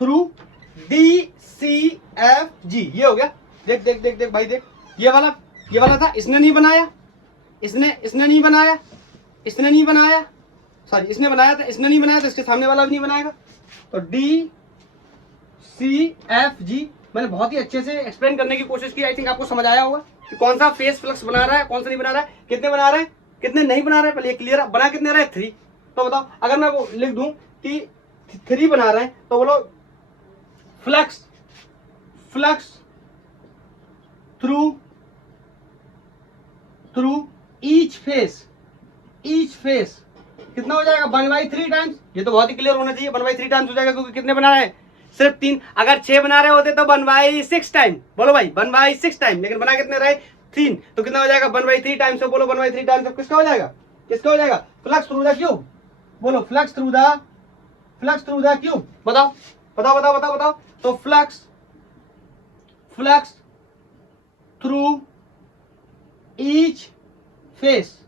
थ्रू DCFG, ये हो गया। देख देख देख देख भाई, देख ये वाला था, इसने नहीं बनाया, इसने नहीं बनाया, इसने नहीं बनाया, सॉरी इसने बनाया था, इसने नहीं बनाया, तो इसके सामने वाला भी नहीं बनाएगा। तो DCFG मैंने बहुत ही अच्छे से एक्सप्लेन करने की कोशिश की। आई थिंक आपको समझ आया होगा कि कौन सा फेस फ्लक्स बना रहा है, कौन सा नहीं बना रहा है, कितने बना रहे हैं, कितने नहीं बना रहे हैं। पहले क्लियर बना कितने रहे, 3। तो बताओ, अगर मैं वो लिख दूं कि 3 बना रहे हैं, तो बोलो फ्लक्स थ्रू ईच फेस कितना हो जाएगा, 1/3 टाइम्स। ये तो बहुत ही क्लियर होना चाहिए, 1/3 टाइम्स हो जाएगा, क्योंकि कितने बना रहे हैं, सिर्फ 3। अगर 6 बना रहे होते तो 1/6 टाइम। बोलो भाई 1/6 टाइम, लेकिन बना कितने रहे, 3। तो कितना हो जाएगा, 1/3 टाइम्स। बोलो 1/3 टाइम्स किसका हो जाएगा, फ्लक्स थ्रू द क्यूब। बोलो फ्लक्स थ्रू द क्यूब। बताओ। तो फ्लक्स थ्रू ईच फेस,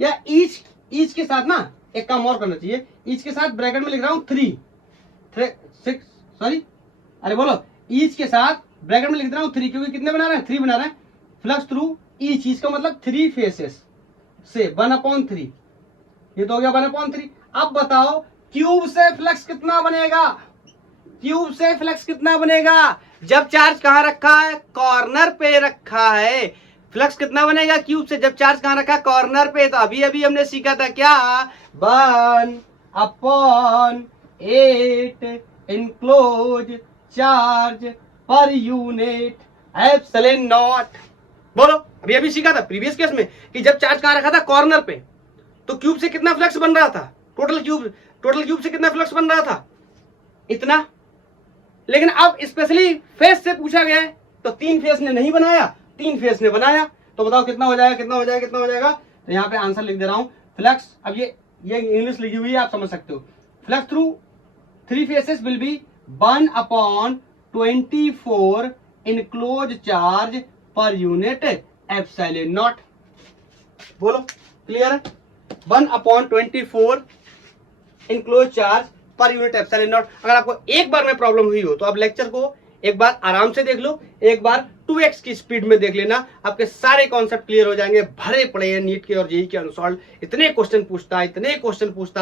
या ईच के साथ ना एक काम और करना चाहिए, ईच के साथ ब्रैकेट में लिख रहा हूं 3 6, सॉरी, अरे बोलो ईच के साथ ब्रैकेट में लिख रहा हूं 3, क्योंकि कितने बना रहे हैं, 3 बना रहे हैं। फ्लक्स थ्रू ईच, इसका मतलब 3 फेसेस से 1/3, ये तो हो गया 1/3। अब बताओ क्यूब से फ्लक्स कितना बनेगा, क्यूब से फ्लक्स कितना बनेगा, जब चार्ज कहां रखा है, कॉर्नर पे रखा है। फ्लक्स कितना बनेगा क्यूब से जब चार्ज कहां रखा है, कॉर्नर पे। तो अभी अभी हमने सीखा था क्या, 1/8 enclose charge per unit epsilon not. बोलो, अभी अभी सीखा था प्रीवियस केस में कि जब चार्ज कहां रखा था, कॉर्नर पे, तो क्यूब से कितना फ्लक्स बन रहा था, टोटल क्यूब से कितना फ्लक्स बन रहा था, इतना। लेकिन अब स्पेशली फेस से पूछा गया है, तो 3 फेस ने नहीं बनाया, 3 फेस ने बनाया। तो बताओ कितना हो जाएगा, कितना हो जाएगा, कितना हो जाएगा। तो यहाँ पे आंसर लिख दे रहा हूं, फ्लक्स, अब ये इंग्लिश लिखी हुई है, आप समझ सकते हो। Flux through 3 faces will be 1/24 enclose charge per unit epsilon not. बोलो क्लियर है, 1/24 enclose charge per unit epsilon not. अगर आपको एक बार में प्रॉब्लम हुई हो तो आप लेक्चर को एक बार आराम से देख लो, एक बार 2x की स्पीड में देख लेना, आपके सारे कॉन्सेप्ट क्लियर हो जाएंगे। भरे पड़े हैं नीट के और जेईई के अनसॉल्व, इतने क्वेश्चन पूछता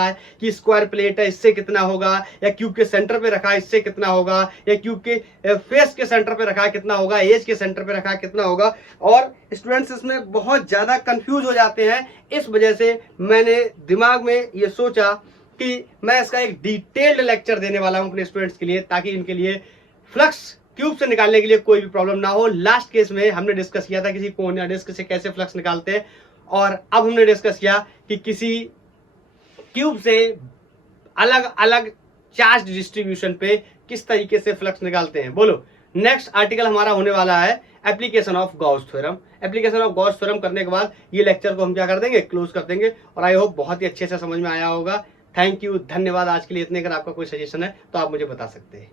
है कि स्क्वायर प्लेट है इससे कितना होगा, या क्यूब के सेंटर पे रखा है इससे कितना होगा, या क्यूब के फेस के सेंटर पे रखा है कितना होगा, एज के सेंटर पे रखा है कितना होगा। और स्टूडेंट्स इसमें बहुत ज्यादा कंफ्यूज हो जाते हैं। इस वजह से मैंने दिमाग में ये सोचा कि मैं इसका एक डिटेल्ड लेक्चर देने वाला हूं अपने स्टूडेंट्स के लिए, ताकि इनके लिए फ्लक्स क्यूब से निकालने के लिए कोई भी प्रॉब्लम ना हो। लास्ट केस में हमने डिस्कस किया था किसी कोन या डिस्क से कैसे फ्लक्स निकालते हैं, और अब हमने डिस्कस किया कि किसी क्यूब से अलग अलग चार्ज डिस्ट्रीब्यूशन पे किस तरीके से फ्लक्स निकालते हैं। बोलो, नेक्स्ट आर्टिकल हमारा होने वाला है application of Gauss theorem. Application of Gauss theorem करने के बाद ये लेक्चर को हम क्या कर देंगे, क्लोज कर देंगे। और आई होप बहुत ही अच्छे से समझ में आया होगा। थैंक यू, धन्यवाद आज के लिए इतने। अगर आपका कोई सजेशन है तो आप मुझे बता सकते हैं।